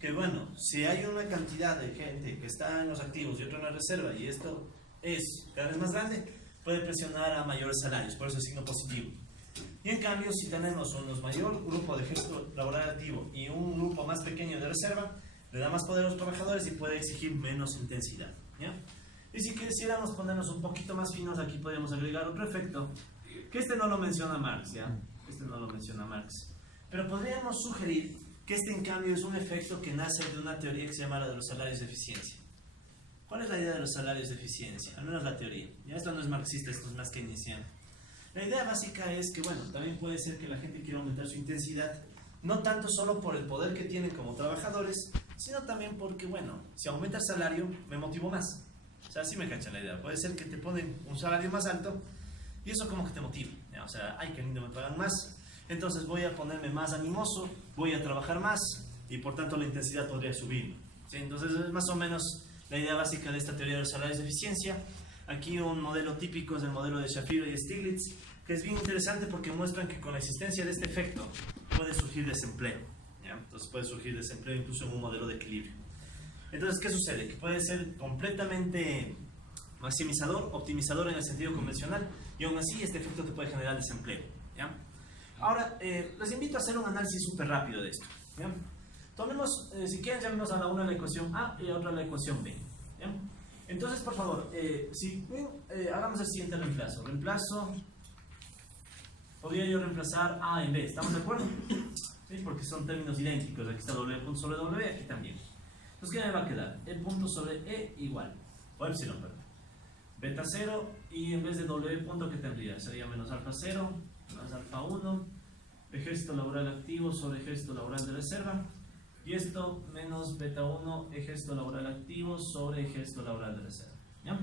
que bueno, si hay una cantidad de gente que está en los activos y otra en la reserva, y esto es cada vez más grande, puede presionar a mayores salarios, por eso es signo positivo. Y en cambio, si tenemos un mayor grupo de ejército laboral activo y un grupo más pequeño de reserva, le da más poder a los trabajadores y puede exigir menos intensidad. ¿Ya? Y si quisiéramos ponernos un poquito más finos, aquí podríamos agregar otro efecto, que este no lo menciona Marx, ¿ya? Este no lo menciona Marx. Pero podríamos sugerir que este en cambio es un efecto que nace de una teoría que se llama la de los salarios de eficiencia. ¿Cuál es la idea de los salarios de eficiencia? Al menos la teoría. Ya esto no es marxista, esto es más keynesiano. La idea básica es que, bueno, también puede ser que la gente quiera aumentar su intensidad, no tanto solo por el poder que tienen como trabajadores, sino también porque, bueno, si aumenta el salario, me motivo más. O sea, así me cachan la idea. Puede ser que te ponen un salario más alto y eso como que te motiva. ¿Ya? O sea, ay, qué lindo, me pagan más. Entonces voy a ponerme más animoso, voy a trabajar más y por tanto la intensidad podría subir. ¿Sí? Entonces es más o menos la idea básica de esta teoría de los salarios de eficiencia. Aquí un modelo típico es el modelo de Shapiro y Stiglitz, que es bien interesante porque muestran que con la existencia de este efecto puede surgir desempleo. ¿Ya? Entonces puede surgir desempleo incluso en un modelo de equilibrio. Entonces, ¿qué sucede? Que puede ser completamente maximizador, optimizador en el sentido convencional, y aún así este efecto te puede generar desempleo. ¿Ya? Ahora, les invito a hacer un análisis súper rápido de esto. ¿Ya? Tomemos, si quieren, llamemos a la una la ecuación A y a otra la ecuación B. ¿Ya? Entonces, por favor, hagamos el siguiente reemplazo. Podría yo reemplazar A en B, ¿estamos de acuerdo? ¿Sí? Porque son términos idénticos. Aquí está W punto sobre W, aquí también. Entonces, ¿qué me va a quedar? E punto sobre E igual, o epsilon, perdón. Beta 0, y en vez de W punto, ¿qué tendría? Sería menos alfa 0, más alfa 1, ejército laboral activo sobre ejército laboral de reserva, y esto menos beta 1, ejército laboral activo sobre ejército laboral de reserva. ¿Ya?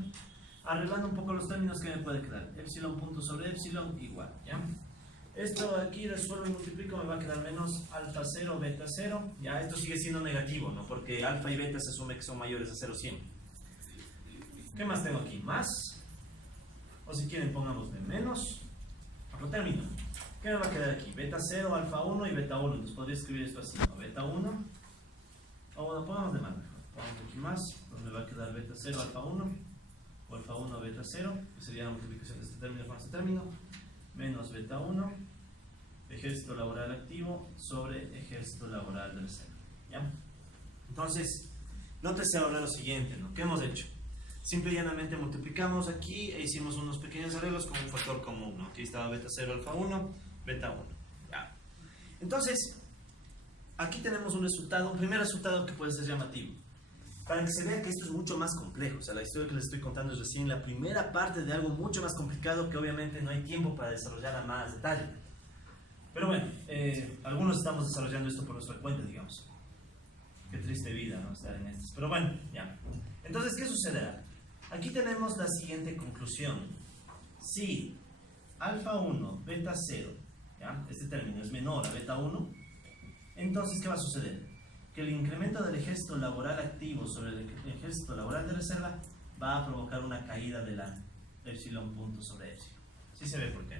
Arreglando un poco los términos, ¿qué me puede quedar? Epsilon punto sobre epsilon igual. ¿Ya? Esto aquí resuelvo y multiplico, me va a quedar menos alfa 0, beta 0. Ya, esto sigue siendo negativo, ¿no? Porque alfa y beta se asume que son mayores a 0 siempre. ¿Qué más tengo aquí? Más. O si quieren, pongámosle menos. Otro término. ¿Qué me va a quedar aquí? Beta 0, alfa 1 y beta 1. Entonces podría escribir esto así, ¿no? Beta 1. O bueno, pongámosle más mejor. Pongamos aquí más. Entonces me va a quedar beta 0, alfa 1. O alfa 1, beta 0. Que sería la multiplicación de este término con este término. Menos beta 1, ejército laboral activo sobre ejército laboral de reserva. ¿Ya? Entonces, nótese ahora lo siguiente, ¿no? ¿Qué hemos hecho? Simple y llanamente multiplicamos aquí e hicimos unos pequeños arreglos con un factor común, ¿no? Aquí estaba beta 0, alfa 1, beta 1. ¿Ya? Entonces, aquí tenemos un resultado, un primer resultado que puede ser llamativo. Para que se vea que esto es mucho más complejo. O sea, la historia que les estoy contando es recién la primera parte de algo mucho más complicado que obviamente no hay tiempo para desarrollar a más detalle. Pero bueno, algunos estamos desarrollando esto por nuestra cuenta, digamos. Qué triste vida, ¿no? Estar en estas. Pero bueno, ya. Entonces, ¿qué sucederá? Aquí tenemos la siguiente conclusión. Si alfa 1, beta 0, ¿ya? Este término es menor a beta 1, entonces, ¿qué va a suceder? Que el incremento del ejército laboral activo sobre el ejército laboral de reserva va a provocar una caída de la epsilon punto sobre epsilon. ¿Sí se ve por qué?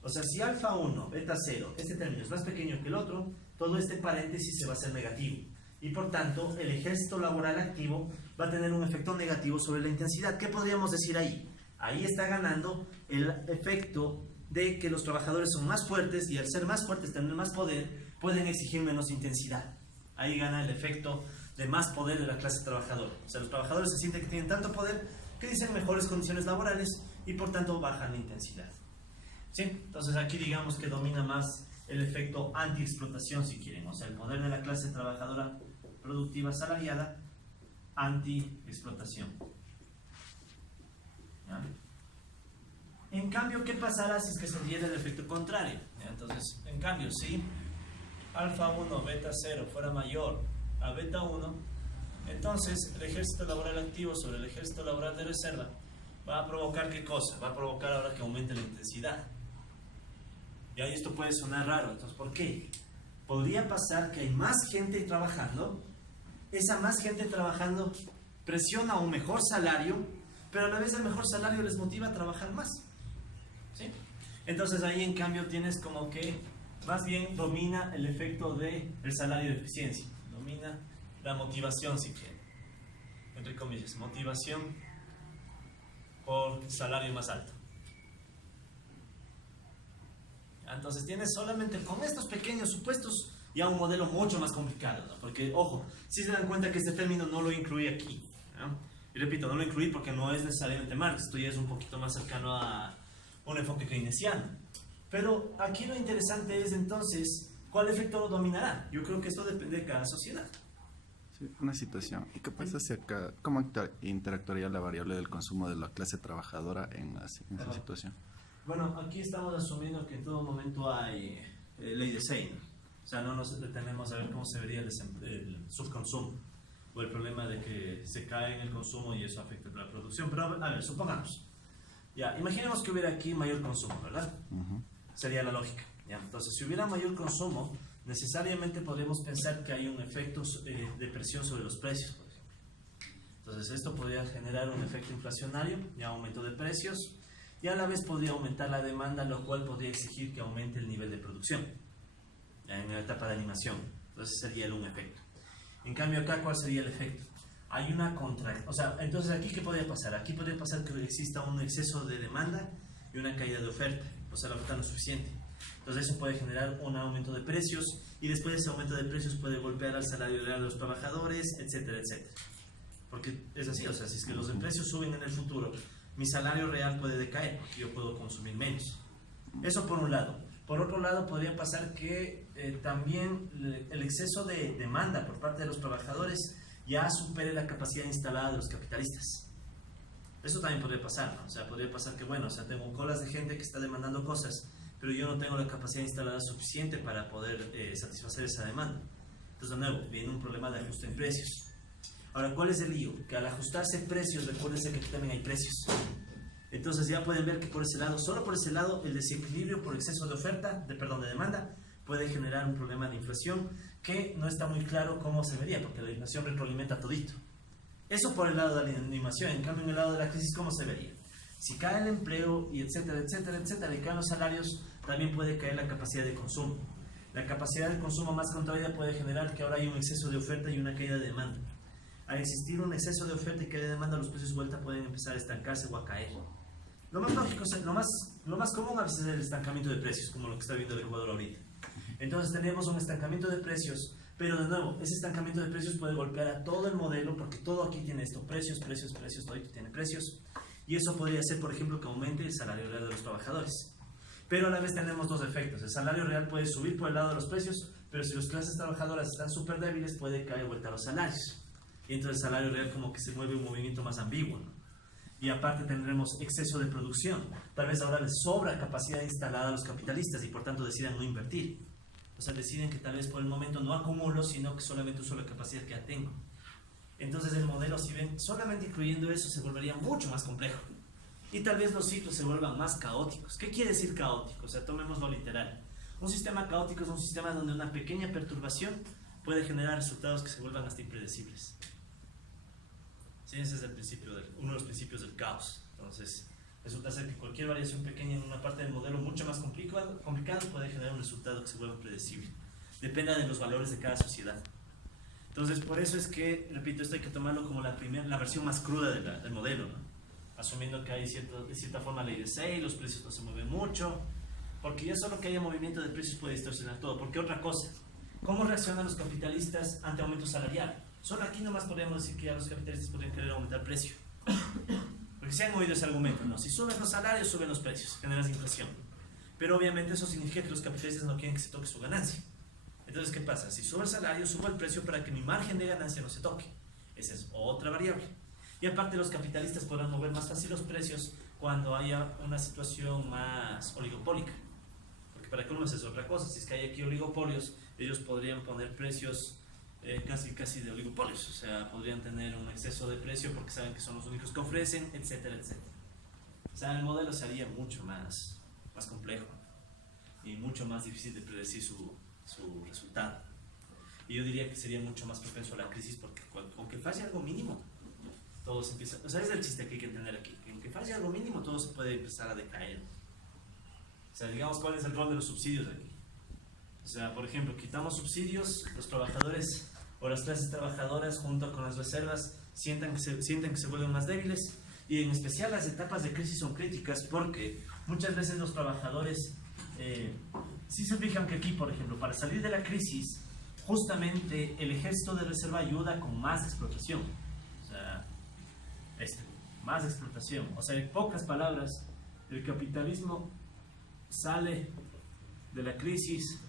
O sea, si alfa 1, beta 0, este término es más pequeño que el otro, todo este paréntesis se va a hacer negativo. Y por tanto, el ejército laboral activo va a tener un efecto negativo sobre la intensidad. ¿Qué podríamos decir ahí? Ahí está ganando el efecto de que los trabajadores son más fuertes y al ser más fuertes, tener más poder, pueden exigir menos intensidad. Ahí gana el efecto de más poder de la clase trabajadora. O sea, los trabajadores se sienten que tienen tanto poder que dicen mejores condiciones laborales y por tanto bajan la intensidad. ¿Sí? Entonces aquí digamos que domina más el efecto anti-explotación, si quieren. O sea, el poder de la clase trabajadora productiva asalariada, anti-explotación. ¿Ya? En cambio, ¿qué pasará si es que se diera el efecto contrario? ¿Ya? Entonces, en cambio, si alfa 1, beta 0 fuera mayor a beta 1, entonces el ejército laboral activo sobre el ejército laboral de reserva va a provocar ¿qué cosa? Va a provocar ahora que aumente la intensidad. Y ahí esto puede sonar raro. Entonces, ¿por qué? Podría pasar que hay más gente trabajando. Esa más gente trabajando presiona un mejor salario, pero a la vez el mejor salario les motiva a trabajar más. ¿Sí? Entonces ahí en cambio tienes como que más bien domina el efecto del salario de eficiencia, domina la motivación, si quieren, entre comillas, motivación por salario más alto. Entonces tienes solamente con estos pequeños supuestos ya un modelo mucho más complicado, ¿no? Porque, ojo, si se dan cuenta que este término no lo incluí aquí, ¿no? Y repito, no lo incluí porque no es necesariamente Marx, esto ya es un poquito más cercano a un enfoque keynesiano. Pero aquí lo interesante es entonces, ¿cuál efecto lo dominará? Yo creo que esto depende de cada sociedad. Sí, una situación. ¿Y qué pasa si acá, cómo interactuaría la variable del consumo de la clase trabajadora en esa situación? Bueno, aquí estamos asumiendo que en todo momento hay ley de Sein. O sea, no nos detenemos a ver cómo se vería el subconsumo o el problema de que se cae en el consumo y eso afecta a la producción. Pero a ver, supongamos. Ya, imaginemos que hubiera aquí mayor consumo, ¿verdad? Sería la lógica. ¿Ya? Entonces, si hubiera mayor consumo, necesariamente podemos pensar que hay un efecto de presión sobre los precios, por ejemplo. Entonces, esto podría generar un efecto inflacionario y aumento de precios, y a la vez podría aumentar la demanda, lo cual podría exigir que aumente el nivel de producción en la etapa de animación. Entonces, sería un efecto. En cambio, acá, ¿cuál sería el efecto? Hay una contracción. O sea, entonces, ¿aquí qué podría pasar? Aquí podría pasar que exista un exceso de demanda y una caída de oferta. O sea, la oferta no es suficiente. Entonces eso puede generar un aumento de precios y después de ese aumento de precios puede golpear al salario real de los trabajadores, etcétera, etcétera. Porque es así, o sea, si es que los precios suben en el futuro, mi salario real puede decaer porque yo puedo consumir menos. Eso por un lado. Por otro lado, podría pasar que también el exceso de demanda por parte de los trabajadores ya supere la capacidad instalada de los capitalistas. Eso también podría pasar, ¿no? O sea, podría pasar que, bueno, o sea, tengo colas de gente que está demandando cosas, pero yo no tengo la capacidad instalada suficiente para poder satisfacer esa demanda. Entonces, de nuevo, viene un problema de ajuste en precios. Ahora, ¿cuál es el lío? Que al ajustarse precios, recuérdense que aquí también hay precios. Entonces ya pueden ver que por ese lado, solo por ese lado, el desequilibrio por exceso de oferta, de demanda, puede generar un problema de inflación que no está muy claro cómo se vería, porque la inflación retroalimenta todito. Eso por el lado de la animación. En cambio, en el lado de la crisis, ¿cómo se vería? Si cae el empleo y etcétera, etcétera, etcétera, y caen los salarios, también puede caer la capacidad de consumo. La capacidad de consumo más contraída puede generar que ahora hay un exceso de oferta y una caída de demanda. Al existir un exceso de oferta y caída de demanda, los precios de vuelta pueden empezar a estancarse o a caer. Lo más lógico, lo más común a veces es el estancamiento de precios, como lo que está viendo el Ecuador ahorita. Entonces tenemos un estancamiento de precios, pero de nuevo, ese estancamiento de precios puede golpear a todo el modelo, porque todo aquí tiene esto, precios, precios, precios, todo aquí tiene precios. Y eso podría ser, por ejemplo, que aumente el salario real de los trabajadores. Pero a la vez tenemos dos efectos. El salario real puede subir por el lado de los precios, pero si las clases trabajadoras están súper débiles, puede caer vuelta a los salarios. Y entonces el salario real como que se mueve un movimiento más ambiguo, ¿no? Y aparte tendremos exceso de producción. Tal vez ahora les sobra capacidad instalada a los capitalistas y por tanto decidan no invertir. O sea, deciden que tal vez por el momento no acumulo, sino que solamente uso la capacidad que ya tengo. Entonces el modelo, si ven, solamente incluyendo eso se volvería mucho más complejo. Y tal vez los ciclos se vuelvan más caóticos. ¿Qué quiere decir caótico? O sea, tomémoslo literal. Un sistema caótico es un sistema donde una pequeña perturbación puede generar resultados que se vuelvan hasta impredecibles. Sí, ese es el principio uno de los principios del caos. Entonces, resulta ser que cualquier variación pequeña en una parte del modelo mucho más complicado puede generar un resultado que se vuelva impredecible. Depende de los valores de cada sociedad. Entonces, por eso es que, repito, esto hay que tomarlo como la versión más cruda del modelo, ¿no? Asumiendo que hay de cierta forma ley de Say, los precios no se mueven mucho, porque ya solo que haya movimiento de precios puede distorsionar todo. Porque otra cosa, ¿cómo reaccionan los capitalistas ante aumento salarial? Solo aquí nomás podríamos decir que ya los capitalistas podrían querer aumentar el precio. Porque se han oído ese argumento, ¿no? Si suben los salarios, suben los precios, generas inflación. Pero obviamente eso significa que los capitalistas no quieren que se toque su ganancia. Entonces, ¿qué pasa? Si sube el salario, subo el precio para que mi margen de ganancia no se toque. Esa es otra variable. Y aparte, los capitalistas podrán mover más fácil los precios cuando haya una situación más oligopólica. Porque para colmo es otra cosa. Si es que hay aquí oligopolios, ellos podrían poner precios casi de oligopolios. O sea, podrían tener un exceso de precio porque saben que son los únicos que ofrecen, etcétera, etcétera. O sea, el modelo sería mucho más complejo y mucho más difícil de predecir su resultado. Y yo diría que sería mucho más propenso a la crisis porque aunque falle algo mínimo, todo se empieza, o sea, es el chiste que hay que entender aquí, que en que falle algo mínimo todo se puede empezar a decaer. O sea, digamos, ¿cuál es el rol de los subsidios aquí? O sea, por ejemplo, quitamos subsidios, los trabajadores o las clases trabajadoras junto con las reservas sienten que se vuelven más débiles, y en especial las etapas de crisis son críticas porque muchas veces los trabajadores, si se fijan que aquí, por ejemplo, para salir de la crisis, justamente el ejército de reserva ayuda con más explotación. O sea, más explotación. O sea, en pocas palabras, el capitalismo sale de la crisis,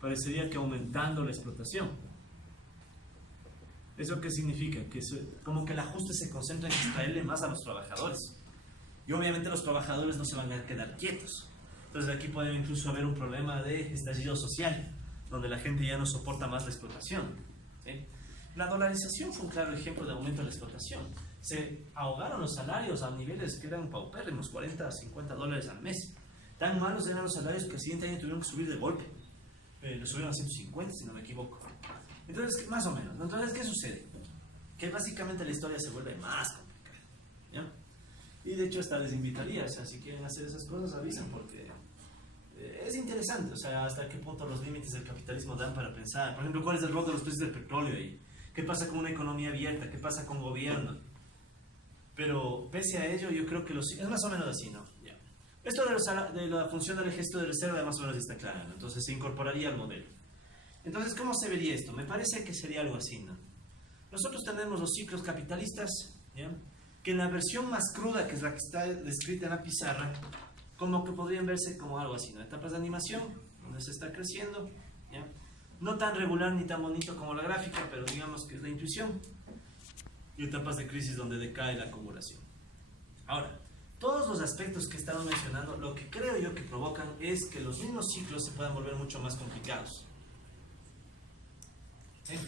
parecería que aumentando la explotación. ¿Eso qué significa? Que como que el ajuste se concentra en extraerle más a los trabajadores. Y obviamente los trabajadores no se van a quedar quietos. Entonces aquí puede incluso haber un problema de estallido social, donde la gente ya no soporta más la explotación. ¿Sí? La dolarización fue un claro ejemplo de aumento de la explotación. Se ahogaron los salarios a niveles que eran paupérrimos, 40 a 50 dólares al mes. Tan malos eran los salarios que el siguiente año tuvieron que subir de golpe. Lo subieron a 150, si no me equivoco. Entonces, más o menos. Entonces, ¿qué sucede? Que básicamente la historia se vuelve más complicada. ¿Ya? Y de hecho, hasta les invitaría, o sea, si quieren hacer esas cosas, avisen, porque es interesante, o sea, hasta qué punto los límites del capitalismo dan para pensar. Por ejemplo, ¿cuál es el rol de los precios del petróleo ahí? ¿Qué pasa con una economía abierta? ¿Qué pasa con gobierno? Pero, pese a ello, yo creo que es más o menos así, ¿no? Ya. Esto de la función del ejército de reserva más o menos está claro, ¿no? Entonces se incorporaría al modelo. Entonces, ¿cómo se vería esto? Me parece que sería algo así, ¿no? Nosotros tenemos los ciclos capitalistas, ¿ya? Que en la versión más cruda, que es la que está descrita en la pizarra, como que podrían verse como algo así, ¿no? Etapas de animación, donde se está creciendo, ¿ya? No tan regular ni tan bonito como la gráfica, pero digamos que es la intuición. Y etapas de crisis donde decae la acumulación. Ahora, todos los aspectos que he estado mencionando, lo que creo yo que provocan es que los mismos ciclos se puedan volver mucho más complicados.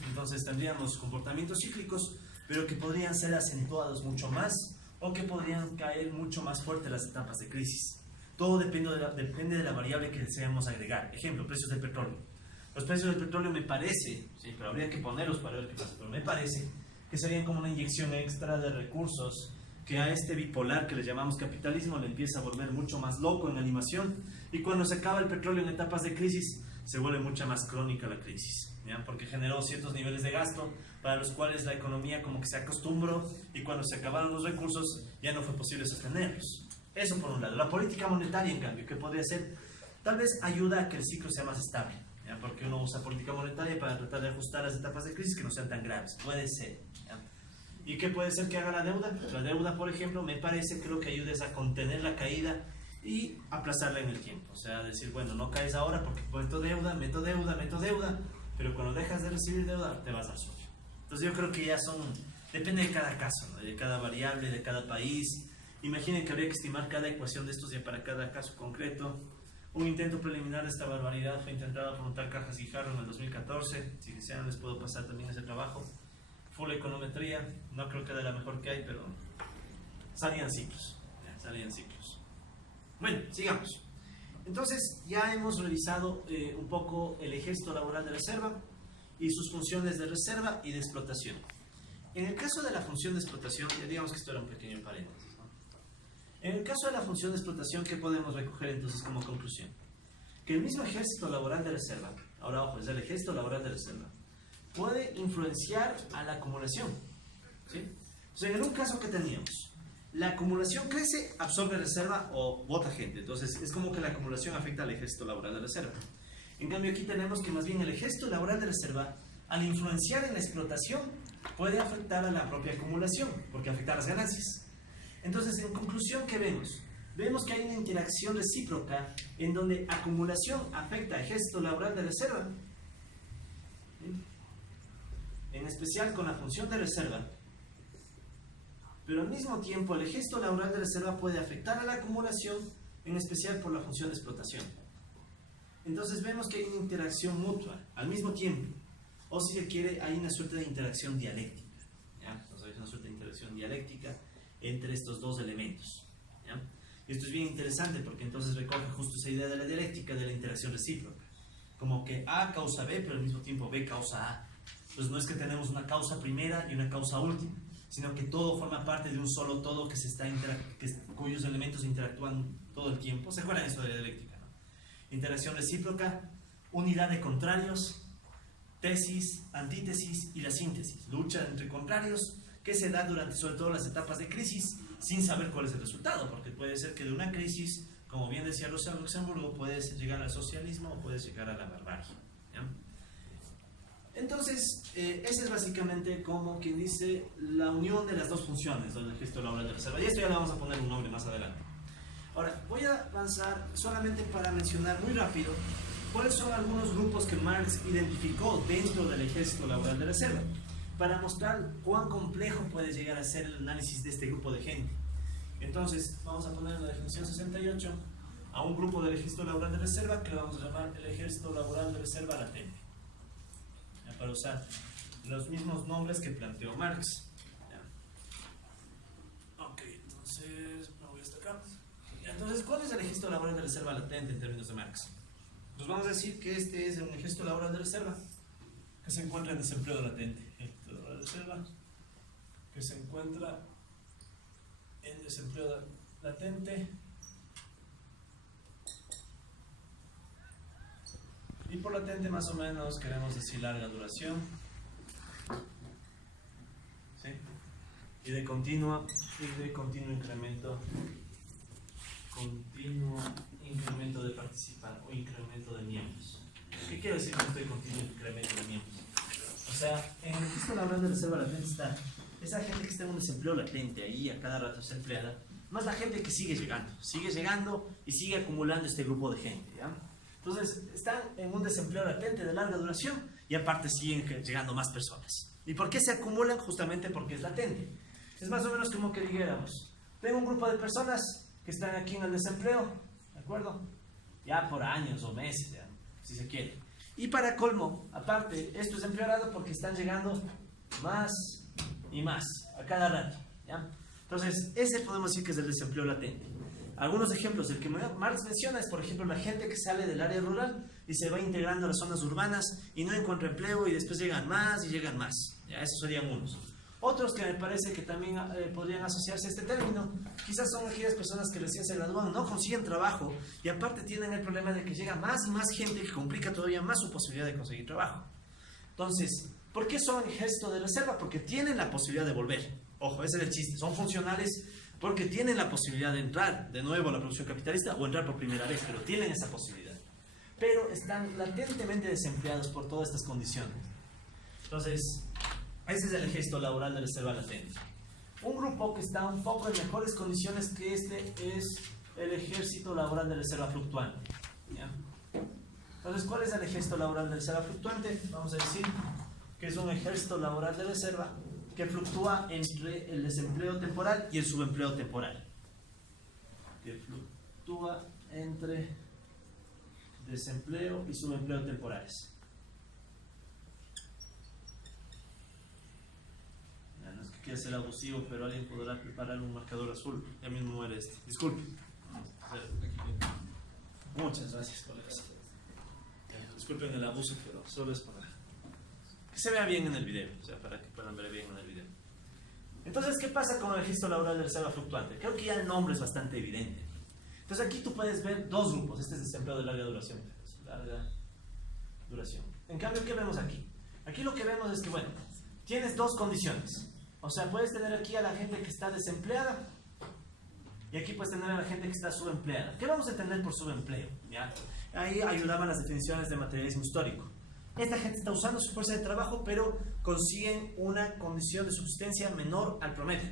Entonces tendríamos comportamientos cíclicos, pero que podrían ser acentuados mucho más o que podrían caer mucho más fuerte las etapas de crisis. Todo depende de la variable que deseamos agregar. Ejemplo, precios del petróleo. Los precios del petróleo me parece, sí, pero habría que ponerlos para ver qué pasa, pero me parece que serían como una inyección extra de recursos que a este bipolar que le llamamos capitalismo le empieza a volver mucho más loco en animación, y cuando se acaba el petróleo en etapas de crisis se vuelve mucha más crónica la crisis, ¿ya? Porque generó ciertos niveles de gasto para los cuales la economía como que se acostumbró, y cuando se acabaron los recursos ya no fue posible sostenerlos. Eso por un lado. La política monetaria, en cambio, que podría ser, tal vez ayuda a que el ciclo sea más estable, ¿ya? Porque uno usa política monetaria para tratar de ajustar las etapas de crisis que no sean tan graves. Puede ser, ¿ya? ¿Y qué puede ser que haga la deuda? La deuda, por ejemplo, me parece, creo que ayudes a contener la caída y aplazarla en el tiempo. O sea, decir, bueno, no caes ahora porque meto deuda, pero cuando dejas de recibir deuda te vas al socio. Entonces yo creo que ya depende de cada caso, ¿no? De cada variable, de cada país. Imaginen que habría que estimar cada ecuación de estos ya para cada caso concreto. Un intento preliminar de esta barbaridad fue intentado por un tal Cajas Guijarro en el 2014. Si desean les puedo pasar también ese trabajo. Full econometría, no creo que de la mejor que hay, pero salían ciclos. Bueno, sigamos. Entonces ya hemos revisado un poco el ejército laboral de reserva y sus funciones de reserva y de explotación. En el caso de la función de explotación, ya digamos que esto era un pequeño paréntesis, ¿no? En el caso de la función de explotación, ¿qué podemos recoger entonces como conclusión? Que el mismo ejército laboral de reserva, ahora ojo, es el ejército laboral de reserva, puede influenciar a la acumulación, ¿sí? O sea, en un caso que teníamos, la acumulación crece, absorbe reserva o bota gente. Entonces es como que la acumulación afecta al ejército laboral de reserva. En cambio aquí tenemos que más bien el ejército laboral de reserva, al influenciar en la explotación, puede afectar a la propia acumulación, porque afecta a las ganancias. Entonces, en conclusión, ¿qué vemos? Vemos que hay una interacción recíproca en donde acumulación afecta al ejército laboral de reserva, en especial con la función de reserva, pero al mismo tiempo el ejército laboral de reserva puede afectar a la acumulación, en especial por la función de explotación. Entonces vemos que hay una interacción mutua al mismo tiempo, o si se quiere, hay una suerte de interacción dialéctica, ¿ya? Entonces hay una suerte de interacción dialéctica entre estos dos elementos, ¿ya? Y esto es bien interesante porque entonces recoge justo esa idea de la dialéctica, de la interacción recíproca, como que A causa B, pero al mismo tiempo B causa A. Entonces no es que tenemos una causa primera y una causa última, sino que todo forma parte de un solo todo que cuyos elementos interactúan todo el tiempo. ¿Se acuerdan eso de la dialéctica, no? Interacción recíproca, unidad de contrarios, tesis, antítesis y la síntesis. Lucha entre contrarios que se da durante sobre todo las etapas de crisis sin saber cuál es el resultado, porque puede ser que de una crisis, como bien decía Rosa Luxemburgo, puedes llegar al socialismo o puedes llegar a la barbarie, ¿ya? Entonces, ese es básicamente como quien dice la unión de las dos funciones del gesto laboral de reserva. Y esto ya le vamos a poner un nombre más adelante. Ahora, voy a avanzar solamente para mencionar muy rápido cuáles son algunos grupos que Marx identificó dentro del ejército laboral de reserva, para mostrar cuán complejo puede llegar a ser el análisis de este grupo de gente. Entonces, vamos a poner en la definición 68 a un grupo del ejército laboral de reserva que lo vamos a llamar el ejército laboral de reserva latente, para usar los mismos nombres que planteó Marx. Ok, entonces me voy hasta acá. Entonces, ¿cuál es el ejército laboral de reserva latente en términos de Marx? Pues vamos a decir que este es un ejército laboral de reserva que se encuentra en desempleo latente. Ejército laboral de reserva que se encuentra en desempleo latente. Y por latente más o menos queremos decir larga duración, ¿sí? Y de continuo incremento de participantes o incremento de miembros. ¿Qué quiero decir con esto de continuo incremento de miembros? O sea, en el registro laboral de reserva latente está esa gente que está en un desempleo latente ahí a cada rato está empleada, más la gente que sigue llegando y sigue acumulando este grupo de gente, ¿ya? Entonces, están en un desempleo latente de larga duración y aparte siguen llegando más personas. ¿Y por qué se acumulan? Justamente porque es latente. Es más o menos como que dijéramos, tengo un grupo de personas que están aquí en el desempleo, ¿de acuerdo? Ya por años o meses, ya, si se quiere. Y para colmo, aparte, esto es empeorado porque están llegando más y más a cada rato, ¿ya? Entonces, ese podemos decir que es el desempleo latente. Algunos ejemplos, el que Marx menciona es, por ejemplo, la gente que sale del área rural y se va integrando a las zonas urbanas y no encuentra empleo y después llegan más y llegan más. ¿Ya? Esos serían unos. Otros que me parece que también podrían asociarse a este término, quizás son aquellas personas que recién se gradúan, no consiguen trabajo y aparte tienen el problema de que llega más y más gente que complica todavía más su posibilidad de conseguir trabajo. Entonces, ¿por qué son ejército de reserva? Porque tienen la posibilidad de volver. Ojo, ese es el chiste. Son funcionales porque tienen la posibilidad de entrar de nuevo a la producción capitalista o entrar por primera vez, pero tienen esa posibilidad. Pero están latentemente desempleados por todas estas condiciones. Entonces, ese es el ejército laboral de reserva latente. Un grupo que está un poco en mejores condiciones que este es el ejército laboral de reserva fluctuante, ¿ya? Entonces, ¿cuál es el ejército laboral de reserva fluctúante? Vamos a decir que es un ejército laboral de reserva que fluctúa entre el desempleo temporal y el subempleo temporal. Que fluctúa entre desempleo y subempleo temporales. Ya, no es que quiera ser abusivo, pero alguien podrá preparar un marcador azul. Ya mismo muere este. Disculpe. Muchas gracias, colegas. Disculpen el abuso, pero solo es para que se vea bien en el video, o sea, para que puedan ver bien en el video. Entonces, ¿qué pasa con el registro laboral de reserva fluctuante? Creo que ya el nombre es bastante evidente. Entonces, aquí tú puedes ver dos grupos. Este es desempleo de larga duración. Larga duración. En cambio, ¿qué vemos aquí? Aquí lo que vemos es que, bueno, tienes dos condiciones. O sea, puedes tener aquí a la gente que está desempleada y aquí puedes tener a la gente que está subempleada. ¿Qué vamos a entender por subempleo? ¿Ya? Ahí ayudaban las definiciones de materialismo histórico. Esta gente está usando su fuerza de trabajo, pero consiguen una condición de subsistencia menor al promedio.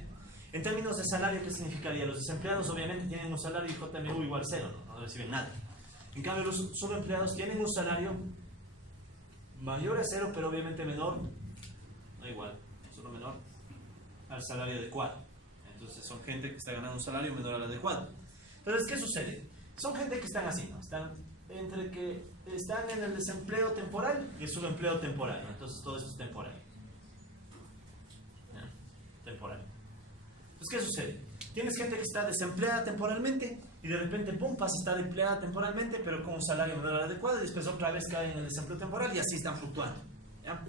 En términos de salario, ¿qué significaría? Los desempleados obviamente tienen un salario JMU igual a cero, no reciben nada. En cambio, los subempleados tienen un salario mayor a cero, pero obviamente menor, no igual, solo menor al salario adecuado. Entonces son gente que está ganando un salario menor al adecuado. Entonces, ¿qué sucede? Son gente que están así, ¿no? Están entre que están en el desempleo temporal y el subempleo temporal, ¿no? Entonces todo esto es temporal. ¿Ya? Temporal. Entonces, ¿qué sucede? Tienes gente que está desempleada temporalmente y de repente, pum, pasa a estar empleada temporalmente, pero con un salario menor al adecuado y después otra vez cae en el desempleo temporal y así están fluctuando. ¿Ya?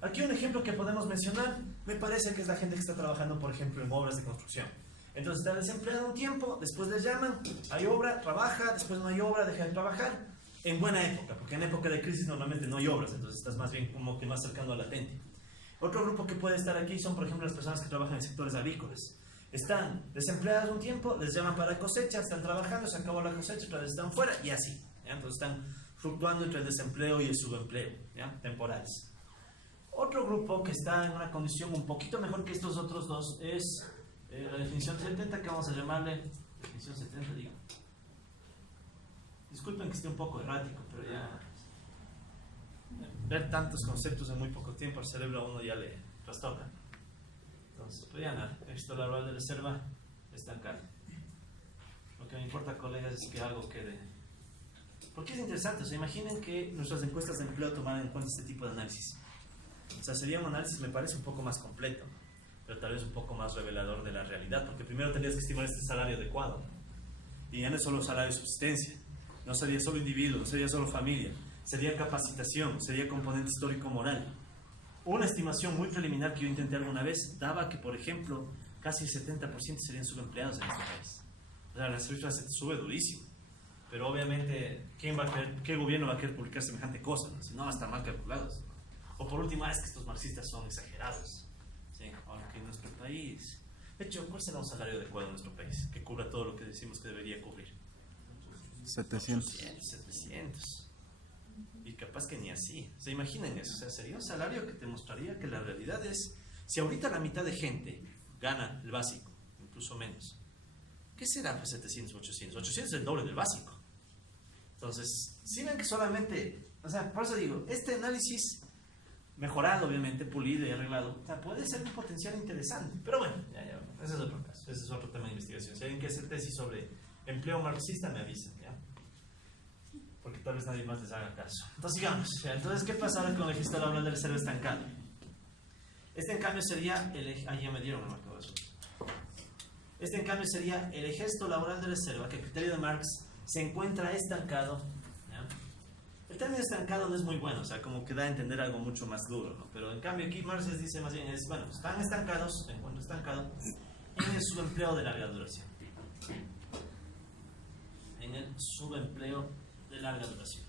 Aquí un ejemplo que podemos mencionar me parece que es la gente que está trabajando, por ejemplo, en obras de construcción. Entonces está desempleado un tiempo, después les llaman, hay obra, trabaja, después no hay obra, deja de trabajar, en buena época, porque en época de crisis normalmente no hay obras, entonces estás más bien como que más cercano al latente. Otro grupo que puede estar aquí son, por ejemplo, las personas que trabajan en sectores agrícolas. Están desempleados un tiempo, les llaman para cosecha, están trabajando, se acabó la cosecha, otra vez están fuera y así. ¿Ya? Entonces están fluctuando entre el desempleo y el subempleo, ¿ya? Temporales. Otro grupo que está en una condición un poquito mejor que estos otros dos es la definición 70, que vamos a llamarle definición 70, digo. Disculpen que esté un poco errático, pero ya ver tantos conceptos en muy poco tiempo al cerebro a uno ya le trastorna. Entonces, pues ya nada, esto laboral de reserva estancado. Lo que me importa, colegas, es que algo quede. Porque es interesante, o sea, imaginen que nuestras encuestas de empleo tomaran en cuenta este tipo de análisis. O sea, sería un análisis, me parece, un poco más completo, pero tal vez un poco más revelador de la realidad, porque primero tendrías que estimar este salario adecuado. Y ya no es solo salario de subsistencia, no sería solo individuo, no sería solo familia, sería capacitación, sería componente histórico-moral. Una estimación muy preliminar que yo intenté alguna vez daba que, por ejemplo, casi el 70% serían subempleados en este país. O sea, la cifra se sube durísimo. Pero obviamente, ¿quién va a querer, qué gobierno va a querer publicar semejante cosa? No, están mal calculados. O por último, es que estos marxistas son exagerados. ¿Sí? Aunque en nuestro país... De hecho, ¿cuál será un salario adecuado en nuestro país que cubra todo lo que decimos que debería cubrir? 700. 700. Y capaz que ni así. O sea, imaginen eso. O sea, sería un salario que te mostraría que la realidad es... Si ahorita la mitad de gente gana el básico, incluso menos, ¿qué será pues 700, 800? 800 es el doble del básico. Entonces, si ven que solamente... O sea, por eso digo, este análisis... mejorado, obviamente, pulido y arreglado, o sea, puede ser un potencial interesante. Pero bueno, ya, ese es otro caso, ese es otro tema de investigación. Si alguien quiere hacer tesis sobre empleo marxista, me avisa, ¿ya? Porque tal vez nadie más les haga caso. Entonces, digamos, entonces, ¿qué pasa ahora con el gesto laboral de reserva estancado? Este, en cambio, sería el... Ah, ya me dieron el marcador. Este, en cambio, sería el gesto laboral de reserva, que a criterio de Marx se encuentra estancado. El término estancado no es muy bueno, o sea, como que da a entender algo mucho más duro, ¿no? Pero en cambio aquí Marx les dice más bien, es, bueno, están estancados, se encuentran estancado en el subempleo de larga duración. En el subempleo de larga duración.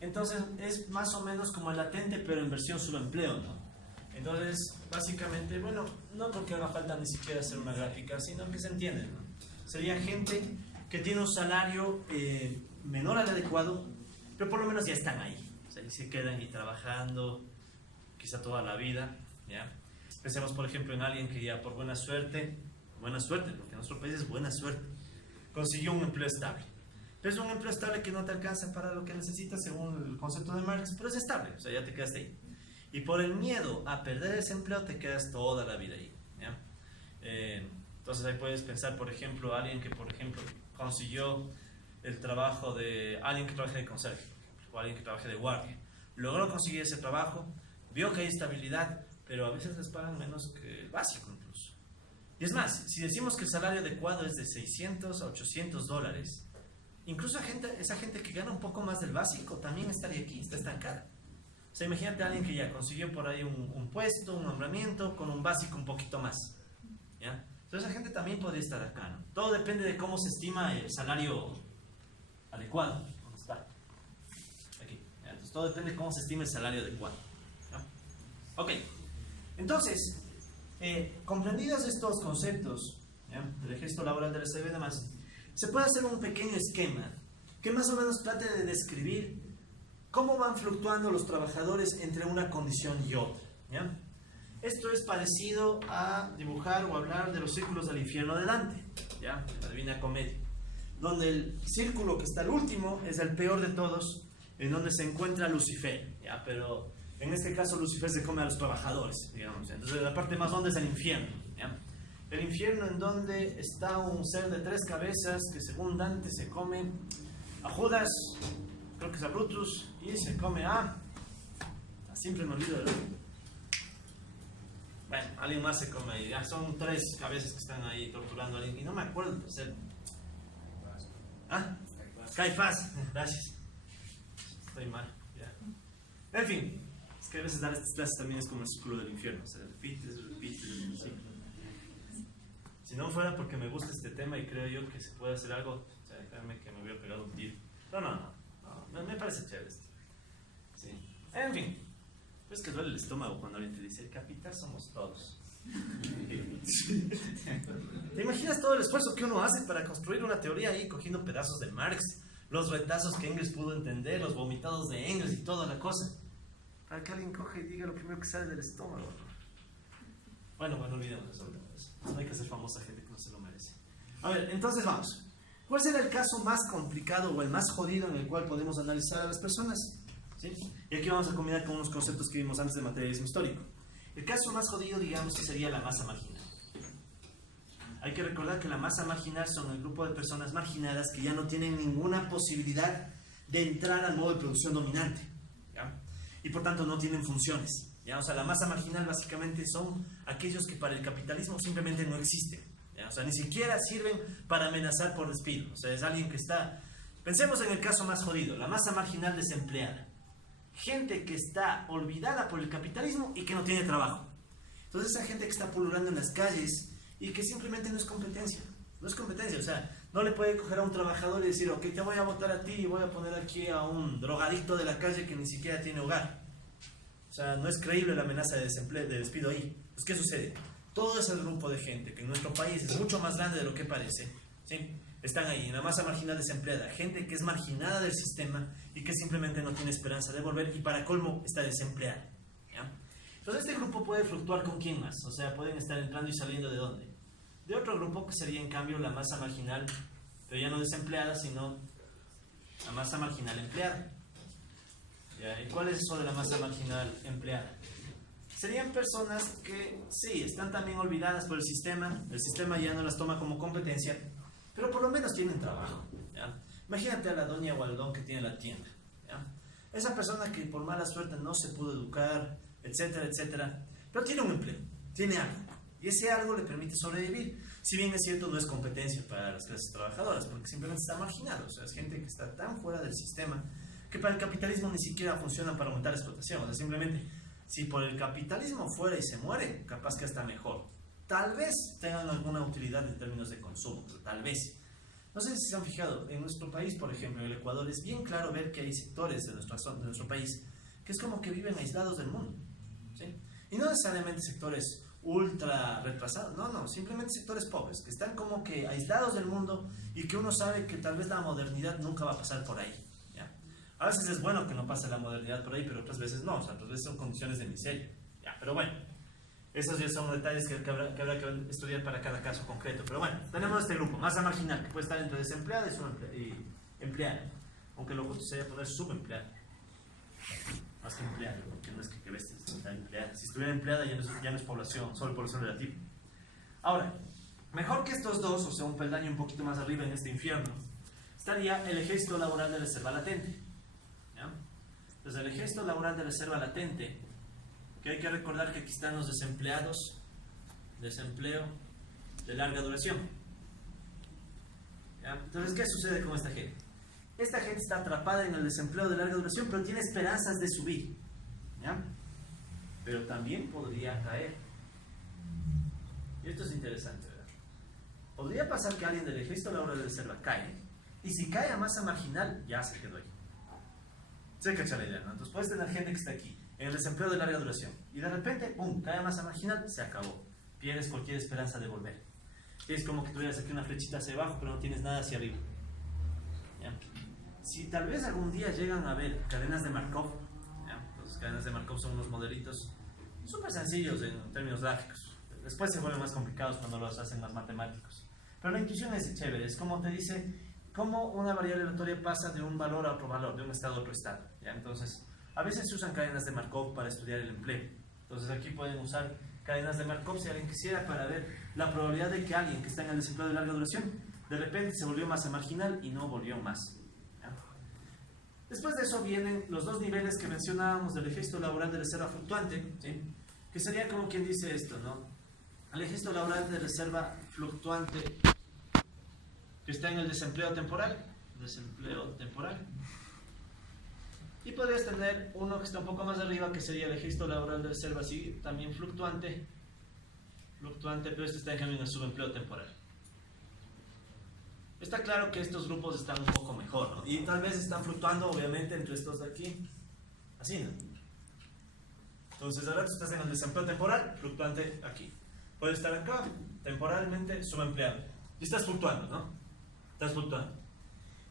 Entonces es más o menos como el latente, pero en versión subempleo, ¿no? Entonces, básicamente, bueno, no porque haga falta ni siquiera hacer una gráfica, sino que se entiende, ¿no? Sería gente que tiene un salario menor al adecuado, pero por lo menos ya están ahí. O sea, y se quedan ahí trabajando quizá toda la vida, ¿ya? Pensemos, por ejemplo, en alguien que ya por buena suerte, porque en nuestro país es buena suerte, consiguió un empleo estable. Pero es un empleo estable que no te alcanza para lo que necesitas según el concepto de Marx, pero es estable, o sea, ya te quedaste ahí. Y por el miedo a perder ese empleo te quedas toda la vida ahí, ¿ya? Entonces ahí puedes pensar, por ejemplo, alguien que, por ejemplo, consiguió el trabajo de alguien que trabaje de conserje, o alguien que trabaje de guardia. Logró conseguir ese trabajo, vio que hay estabilidad, pero a veces les pagan menos que el básico incluso. Y es más, si decimos que el salario adecuado es de 600 a 800 dólares, incluso esa gente que gana un poco más del básico también estaría aquí, está estancada. O sea, imagínate a alguien que ya consiguió por ahí un puesto, un nombramiento, con un básico un poquito más, ¿ya? Entonces esa gente también podría estar acá, ¿no? Todo depende de cómo se estima el salario adecuado. ¿Dónde está? Aquí. Entonces todo depende de cómo se estima el salario adecuado, ¿no? Ok. Entonces, comprendidos estos conceptos, ¿ya?, del gesto laboral de reserva y demás, se puede hacer un pequeño esquema que más o menos trate de describir cómo van fluctuando los trabajadores entre una condición y otra, ¿ya? Esto es parecido a dibujar o hablar de los círculos del infierno de Dante, ¿ya?, la Divina Comedia, donde el círculo que está al último es el peor de todos, en donde se encuentra Lucifer, ¿ya? Pero en este caso Lucifer se come a los trabajadores, digamos. Entonces la parte más honda es el infierno, ¿ya? El infierno en donde está un ser de 3 cabezas que según Dante se come a Judas, creo que es a Brutus, y se come a siempre me olvido, ¿verdad? Bueno, alguien más se come ahí. Ya son 3 cabezas que están ahí torturando a alguien. Y no me acuerdo el tercero. ¿Ah? Caifás. Gracias. Estoy mal. Ya. En fin, es que a veces dar estas clases también es como el círculo del infierno, o sea, repites, ¿sí? Si no fuera porque me gusta este tema y creo yo que se puede hacer algo, o sea, déjame que me hubiera pegado un tiro. No, me parece chévere esto. Sí. En fin, pues que duele el estómago cuando alguien te dice, el capital somos todos. ¿Te imaginas todo el esfuerzo que uno hace para construir una teoría ahí cogiendo pedazos de Marx, los retazos que Engels pudo entender, los vomitados de Engels y toda la cosa? Para que alguien coge y diga lo primero que sale del estómago. Bueno, olvidemos eso. No hay que ser famosa gente que no se lo merece. A ver, entonces vamos. ¿Cuál será el caso más complicado o el más jodido en el cual podemos analizar a las personas? ¿Sí? Y aquí vamos a combinar con unos conceptos que vimos antes de materialismo histórico. El caso más jodido, digamos, que sería la masa marginal. Hay que recordar que la masa marginal son el grupo de personas marginadas que ya no tienen ninguna posibilidad de entrar al modo de producción dominante, ¿ya? Y por tanto no tienen funciones, ¿ya? O sea, la masa marginal básicamente son aquellos que para el capitalismo simplemente no existen, ¿ya? O sea, ni siquiera sirven para amenazar por despido. O sea, es alguien que está... Pensemos en el caso más jodido, la masa marginal desempleada. Gente que está olvidada por el capitalismo y que no tiene trabajo. Entonces esa gente que está pululando en las calles y que simplemente no es competencia. No es competencia, o sea, no le puede coger a un trabajador y decir, ok, te voy a votar a ti y voy a poner aquí a un drogadicto de la calle que ni siquiera tiene hogar. O sea, no es creíble la amenaza de desempleo, de despido ahí. Pues, ¿qué sucede? Todo ese grupo de gente que en nuestro país es mucho más grande de lo que parece, ¿sí? Están ahí en la masa marginal desempleada, gente que es marginada del sistema y que simplemente no tiene esperanza de volver y para colmo está desempleada, ¿ya? Entonces este grupo puede fluctuar con quién más, o sea, pueden estar entrando y saliendo de dónde. De otro grupo que sería en cambio la masa marginal, pero ya no desempleada, sino la masa marginal empleada. ¿Ya? ¿Y cuál es eso de la masa marginal empleada? Serían personas que sí, están también olvidadas por el sistema ya no las toma como competencia, pero por lo menos tienen trabajo, ¿ya? Imagínate a la doña o al don que tiene la tienda, ¿ya? Esa persona que por mala suerte no se pudo educar, etcétera, etcétera, pero tiene un empleo, tiene algo, y ese algo le permite sobrevivir. Si bien es cierto, no es competencia para las clases trabajadoras, porque simplemente está marginado, o sea, es gente que está tan fuera del sistema que para el capitalismo ni siquiera funciona para aumentar la explotación. O sea, simplemente, si por el capitalismo fuera y se muere, capaz que está mejor. Tal vez tengan alguna utilidad en términos de consumo, pero tal vez. No sé si se han fijado, en nuestro país, por ejemplo, en el Ecuador, es bien claro ver que hay sectores de nuestro país que es como que viven aislados del mundo, ¿sí? Y no necesariamente sectores ultra retrasados, no, simplemente sectores pobres, que están como que aislados del mundo y que uno sabe que tal vez la modernidad nunca va a pasar por ahí, ¿ya? A veces es bueno que no pase la modernidad por ahí, pero otras veces no, o sea, otras veces son condiciones de miseria, ¿ya? Pero bueno, esos ya son detalles que habrá que estudiar para cada caso concreto. Pero bueno, tenemos este grupo, masa marginal, que puede estar entre desempleada y empleada. Aunque lo justo sería poner subempleada. Más que empleada, porque no es que bestia, está empleada. Si estuviera empleada ya no es población, solo población relativa. Ahora, mejor que estos dos, o sea, un peldaño un poquito más arriba en este infierno, estaría el ejército laboral de reserva latente, ¿ya? Entonces el ejército laboral de reserva latente, que hay que recordar que aquí están los desempleados, desempleo de larga duración, ¿ya? Entonces, ¿qué sucede con esta gente? Esta gente está atrapada en el desempleo de larga duración, pero tiene esperanzas de subir, ¿ya? Pero también podría caer. Y esto es interesante, ¿verdad? Podría pasar que alguien del ejército laboral de reserva cae, y si cae a masa marginal, ya se quedó ahí. Se cacha la idea, ¿no? Entonces puedes tener gente que está aquí en el desempleo de larga duración y de repente, ¡pum!, cae a masa marginal, se acabó. Pierdes cualquier esperanza de volver. Es como que tuvieras aquí una flechita hacia abajo, pero no tienes nada hacia arriba, ¿ya? Si tal vez algún día llegan a ver cadenas de Markov, ¿ya? Las cadenas de Markov son unos modelitos súper sencillos en términos gráficos. Después se vuelven más complicados cuando los hacen más matemáticos. Pero la intuición es chévere, es como te dice cómo una variable aleatoria pasa de un valor a otro valor, de un estado a otro estado, ¿ya? Entonces, a veces se usan cadenas de Markov para estudiar el empleo. Entonces aquí pueden usar cadenas de Markov si alguien quisiera para ver la probabilidad de que alguien que está en el desempleo de larga duración de repente se volvió masa marginal y no volvió más, ¿ya? Después de eso vienen los dos niveles que mencionábamos del ejército laboral de reserva fluctuante, ¿sí? Que sería como quien dice esto, ¿no? El ejército laboral de reserva fluctuante que está en el desempleo temporal, Y podrías tener uno que está un poco más arriba, que sería el registro laboral de reserva, así también fluctuante, pero este está en cambio en el subempleo temporal. Está claro que estos grupos están un poco mejor, ¿no? Y tal vez están fluctuando, obviamente, entre estos de aquí, así, ¿no? Entonces, ahora tú estás en el desempleo temporal, fluctuante aquí. Puede estar acá, temporalmente subempleado. Y estás fluctuando, ¿no? Estás fluctuando.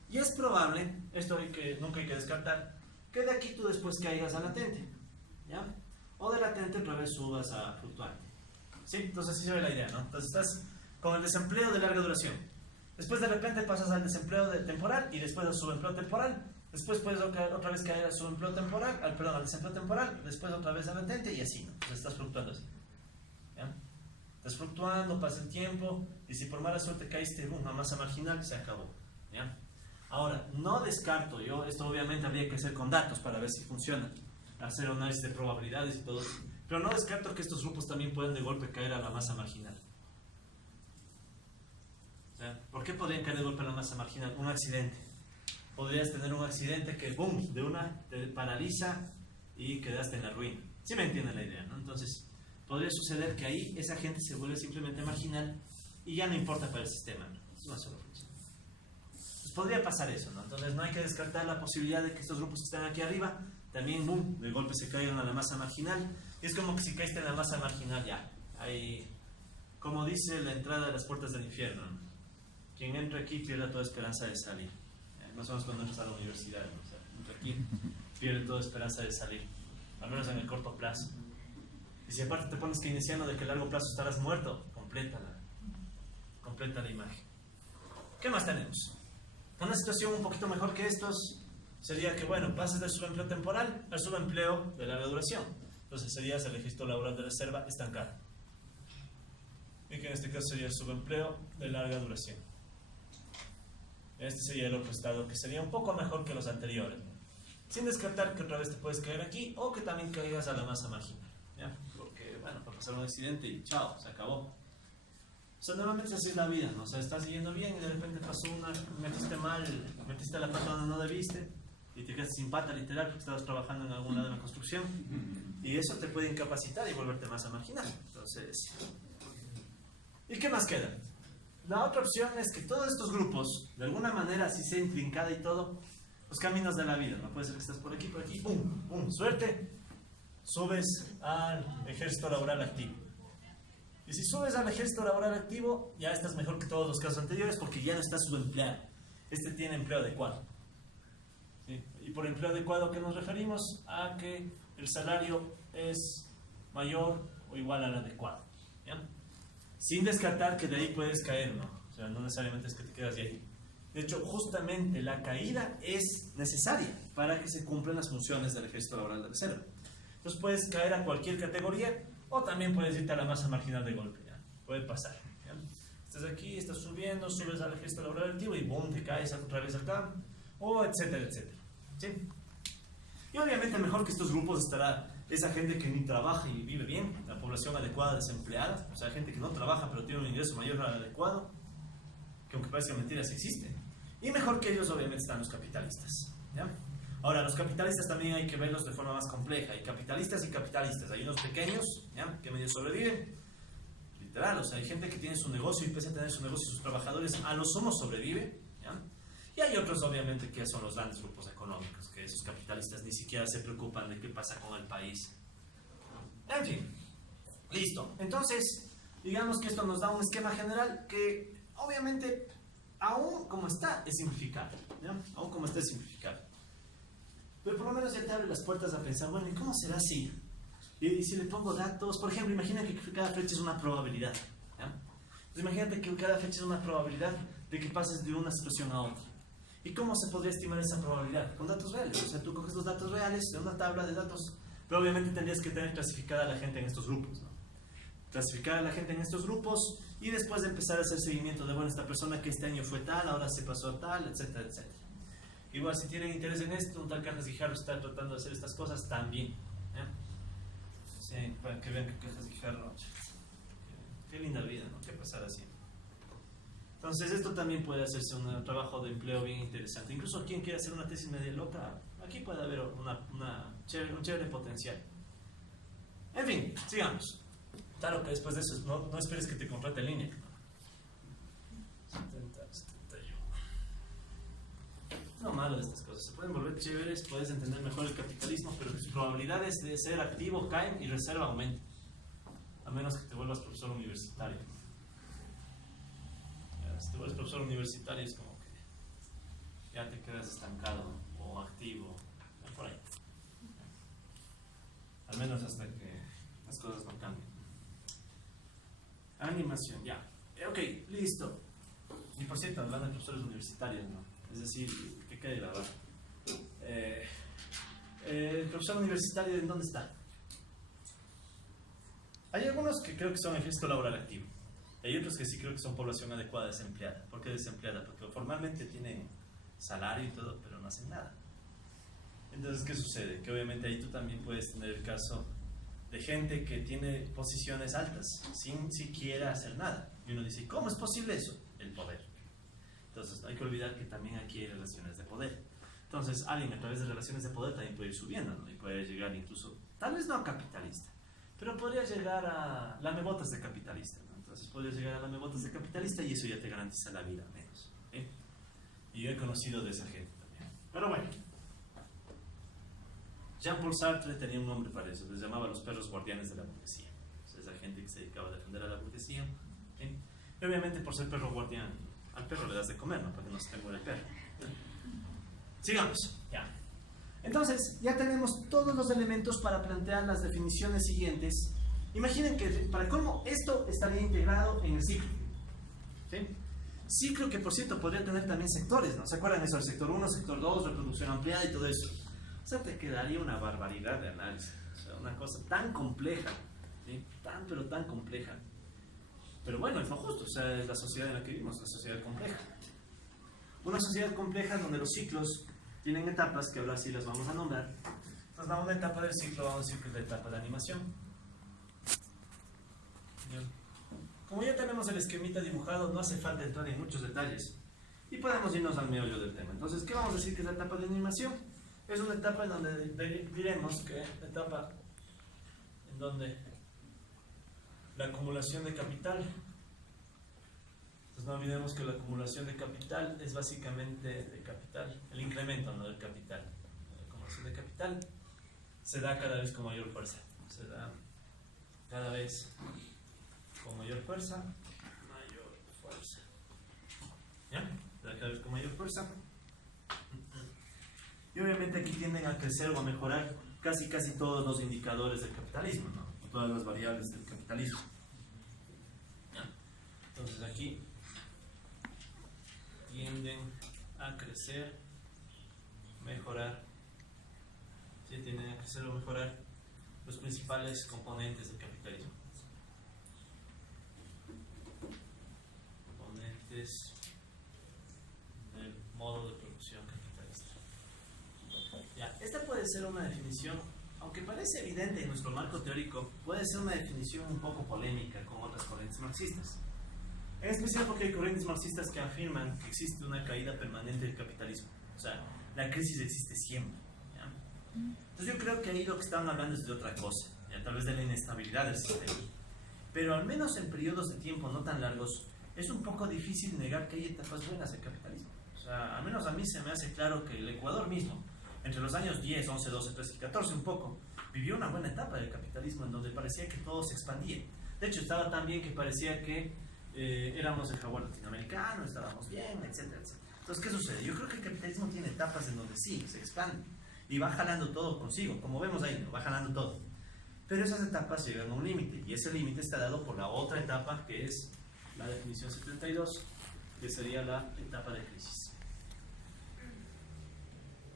Y es probable, esto nunca hay que descartar, que de aquí tú después caigas a latente, ¿ya? O de latente otra vez subas a fluctuante. ¿Sí? Entonces así se ve la idea, ¿no? Entonces estás con el desempleo de larga duración. Después de repente pasas al desempleo temporal y después al subempleo temporal. Después puedes otra vez caer al subempleo temporal, al desempleo temporal, después otra vez al latente y así, ¿no? Entonces estás fluctuando así. ¿Ya? Estás fluctuando, pasa el tiempo y si por mala suerte caíste en una masa marginal, se acabó. ¿Ya? Ahora, no descarto, esto obviamente habría que hacer con datos para ver si funciona, hacer análisis de probabilidades y todo, pero no descarto que estos grupos también pueden de golpe caer a la masa marginal. O sea, ¿por qué podrían caer de golpe a la masa marginal? Un accidente. Podrías tener un accidente que, boom, de una te paraliza y quedaste en la ruina. ¿Sí me entienden la idea, no? Entonces, podría suceder que ahí esa gente se vuelve simplemente marginal y ya no importa para el sistema, ¿no? Es una sola función. Podría pasar eso, ¿no? Entonces no hay que descartar la posibilidad de que estos grupos que están aquí arriba también, boom, de golpe se caigan a la masa marginal. Y es como que si caíste en la masa marginal, ya. Hay, como dice la entrada de las puertas del infierno, ¿no? Quien entra aquí pierde toda esperanza de salir. Más o menos cuando entras a la universidad, ¿no? O sea, entra aquí, pierde toda esperanza de salir, al menos en el corto plazo. Y si aparte te pones keynesiano de que a largo plazo estarás muerto, completa la imagen. ¿Qué más tenemos? Una situación un poquito mejor que estos sería que, bueno, pases del subempleo temporal al subempleo de larga duración. Entonces serías el registro laboral de reserva estancado. Y que en este caso sería el subempleo de larga duración. Este sería el otro estado que sería un poco mejor que los anteriores, ¿no? Sin descartar que otra vez te puedes caer aquí o que también caigas a la masa marginal, ¿ya? Porque, bueno, puede pasar un accidente y chao, se acabó. O sea, normalmente así es la vida, ¿no? O sea, estás yendo bien y de repente pasó metiste la pata donde no debiste y te quedaste sin pata, literal, porque estabas trabajando en algún lado de la construcción y eso te puede incapacitar y volverte masa marginal. Entonces, ¿y qué más queda? La otra opción es que todos estos grupos, de alguna manera, así sea intrincada y todo, los caminos de la vida, ¿no? Puede ser que estás por aquí, ¡pum! ¡Pum! Suerte, subes al ejército laboral activo. Y si subes al ejército laboral activo, ya estás mejor que todos los casos anteriores porque ya no estás subempleado. Este tiene empleo adecuado. ¿Sí? Y por empleo adecuado, ¿a qué nos referimos? A que el salario es mayor o igual al adecuado. ¿Ya? Sin descartar que de ahí puedes caer, ¿no? O sea, no necesariamente es que te quedas de ahí. De hecho, justamente la caída es necesaria para que se cumplan las funciones del ejército laboral de reserva. Entonces puedes caer a cualquier categoría o también puedes irte a la masa marginal de golpe, ¿ya? Puede pasar, ¿ya? Estás aquí, estás subiendo, subes al ejército laboral activo y boom, te caes otra vez acá, o etcétera, etcétera, ¿sí? Y obviamente mejor que estos grupos estará esa gente que ni trabaja y vive bien, la población adecuada desempleada, o sea, gente que no trabaja pero tiene un ingreso mayor al adecuado, que aunque parezca mentira, sí existe. Y mejor que ellos obviamente están los capitalistas, ¿ya? Ahora, los capitalistas también hay que verlos de forma más compleja. Hay capitalistas y capitalistas. Hay unos pequeños, ¿ya?, que medio sobreviven. Literal, o sea, hay gente que tiene su negocio y pese a tener su negocio y sus trabajadores, a lo sumo sobrevive, ¿ya? Y hay otros, obviamente, que son los grandes grupos económicos, que esos capitalistas ni siquiera se preocupan de qué pasa con el país. En fin, listo. Entonces, digamos que esto nos da un esquema general que, obviamente, aún como está, es simplificable, ¿ya? Aún como está, es simplificable. Pero por lo menos ya te abre las puertas a pensar, bueno, ¿y cómo será así? Y si le pongo datos, por ejemplo, imagina que cada fecha es una probabilidad, ¿ya? Entonces imagínate que cada fecha es una probabilidad de que pases de una situación a otra. ¿Y cómo se podría estimar esa probabilidad? Con datos reales. O sea, tú coges los datos reales de una tabla de datos, pero obviamente tendrías que tener clasificada a la gente en estos grupos, ¿no? Clasificar a la gente en estos grupos y después de empezar a hacer seguimiento de, bueno, esta persona que este año fue tal, ahora se pasó a tal, etcétera, etcétera. Igual si tienen interés en esto, un tal Cajas Guijarro está tratando de hacer estas cosas también, ¿eh? Sí, para que vean que Cajas Guijarro, qué linda vida, ¿no? Qué pasar así. Entonces esto también puede hacerse un trabajo de empleo bien interesante. Incluso quien quiera hacer una tesis media loca, Aquí puede haber un chévere potencial. En fin, sigamos. Claro que después de eso no esperes que te contrate en línea. 70, 71. Lo malo de estas cosas, se pueden volver chéveres, puedes entender mejor el capitalismo, pero tus probabilidades de ser activo caen y reserva aumentan. A menos que te vuelvas profesor universitario. Si te vuelves profesor universitario es como que ya te quedas estancado o activo, por ahí. Al menos hasta que las cosas no cambien. Animación, ya. Ok, listo. Y por cierto, hablando de profesores universitarios, ¿no? Es decir, que quede grabado. El profesor universitario, ¿en dónde está? Hay algunos que creo que son ejército laboral activo. Hay otros que sí creo que son población adecuada desempleada. ¿Por qué desempleada? Porque formalmente tienen salario y todo, pero no hacen nada. Entonces, ¿qué sucede? Que obviamente ahí tú también puedes tener el caso de gente que tiene posiciones altas sin siquiera hacer nada. Y uno dice, ¿cómo es posible eso? El poder. Entonces, no hay que olvidar que también aquí hay relaciones de poder. Entonces, alguien a través de relaciones de poder también puede ir subiendo, ¿no? Y puede llegar incluso, tal vez no a capitalista, pero podría llegar a lamebotas de capitalista, ¿no? Entonces, podría llegar a lamebotas de capitalista y eso ya te garantiza la vida, menos. ¿Eh? Y yo he conocido de esa gente también. Pero bueno. Jean-Paul Sartre tenía un nombre para eso, les llamaba los perros guardianes de la burguesía. O sea, esa gente que se dedicaba a defender a la burguesía. ¿Sí? Y obviamente por ser perro guardián, al perro le das de comer, ¿no? Para que no se te muera el perro. Sigamos, ya. Entonces, ya tenemos todos los elementos para plantear las definiciones siguientes. Imaginen que, para colmo, esto estaría integrado en el ciclo. ¿Sí? Ciclo que, por cierto, podría tener también sectores, ¿no? ¿Se acuerdan eso? El sector 1, sector 2, reproducción ampliada y todo eso. O sea, te quedaría una barbaridad de análisis. O sea, una cosa tan compleja, ¿sí? Pero tan compleja. Pero bueno, es lo justo. O sea, es la sociedad en la que vivimos, la sociedad compleja. Una sociedad compleja donde los ciclos tienen etapas, que ahora sí las vamos a nombrar. Entonces, a una etapa del ciclo, vamos a decir que es la etapa de animación. Bien. Como ya tenemos el esquemita dibujado, no hace falta entrar en muchos detalles. Y podemos irnos al meollo del tema. Entonces, ¿qué vamos a decir que es la etapa de animación? Es una etapa en donde diremos que la etapa en donde la acumulación de capital, entonces no olvidemos que la acumulación de capital es básicamente de capital, el incremento, ¿no?, del capital. La acumulación de capital se da cada vez con mayor fuerza, se da cada vez con mayor fuerza, ¿ya? Se da cada vez con mayor fuerza. Y obviamente aquí tienden a crecer o a mejorar casi todos los indicadores del capitalismo, ¿no? Todas las variables del capitalismo. ¿Ya? Entonces aquí tienden a crecer, mejorar, ¿sí? Tienden a crecer o mejorar los principales componentes del capitalismo. Componentes del modo de producción capitalista. Ya, esta puede ser una definición, aunque parece evidente en nuestro marco teórico, puede ser una definición un poco polémica con otras corrientes marxistas. En especial porque hay corrientes marxistas que afirman que existe una caída permanente del capitalismo. O sea, la crisis existe siempre. ¿Ya? Entonces yo creo que ahí lo que estaban hablando es de otra cosa, ¿ya? Tal vez de la inestabilidad del sistema. Pero al menos en periodos de tiempo no tan largos, es un poco difícil negar que hay etapas buenas del capitalismo. O sea, al menos a mí se me hace claro que el Ecuador mismo, entre los años 10, 11, 12, 13 y 14 un poco, vivió una buena etapa del capitalismo en donde parecía que todo se expandía. De hecho, estaba tan bien que parecía que éramos el jaguar latinoamericano, estábamos bien, etcétera, etcétera. Entonces, ¿qué sucede? Yo creo que el capitalismo tiene etapas en donde sí, se expande y va jalando todo consigo, como vemos ahí, ¿no? Va jalando todo. Pero esas etapas llegan a un límite, y ese límite está dado por la otra etapa, que es la definición 72, que sería la etapa de crisis.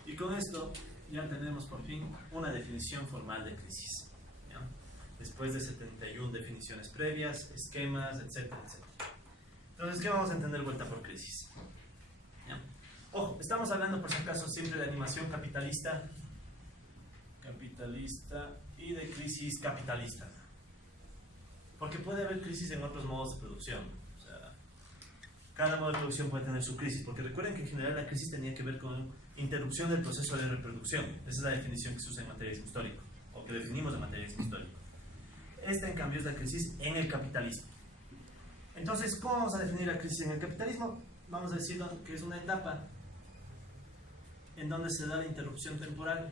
Y con esto ya tenemos por fin una definición formal de crisis, ¿ya? Después de 71 definiciones previas, esquemas, etcétera, etcétera. Entonces, ¿qué vamos a entender vuelta por crisis? ¿Ya? Ojo, estamos hablando por si acaso siempre de animación capitalista y de crisis capitalista. Porque puede haber crisis en otros modos de producción. Cada modo de producción puede tener su crisis, porque recuerden que en general la crisis tenía que ver con interrupción del proceso de reproducción. Esa es la definición que se usa en materialismo histórico, o que definimos de materialismo histórico. Esta, en cambio, es la crisis en el capitalismo. Entonces, ¿cómo vamos a definir la crisis en el capitalismo? Vamos a decir que es una etapa en donde se da la interrupción temporal,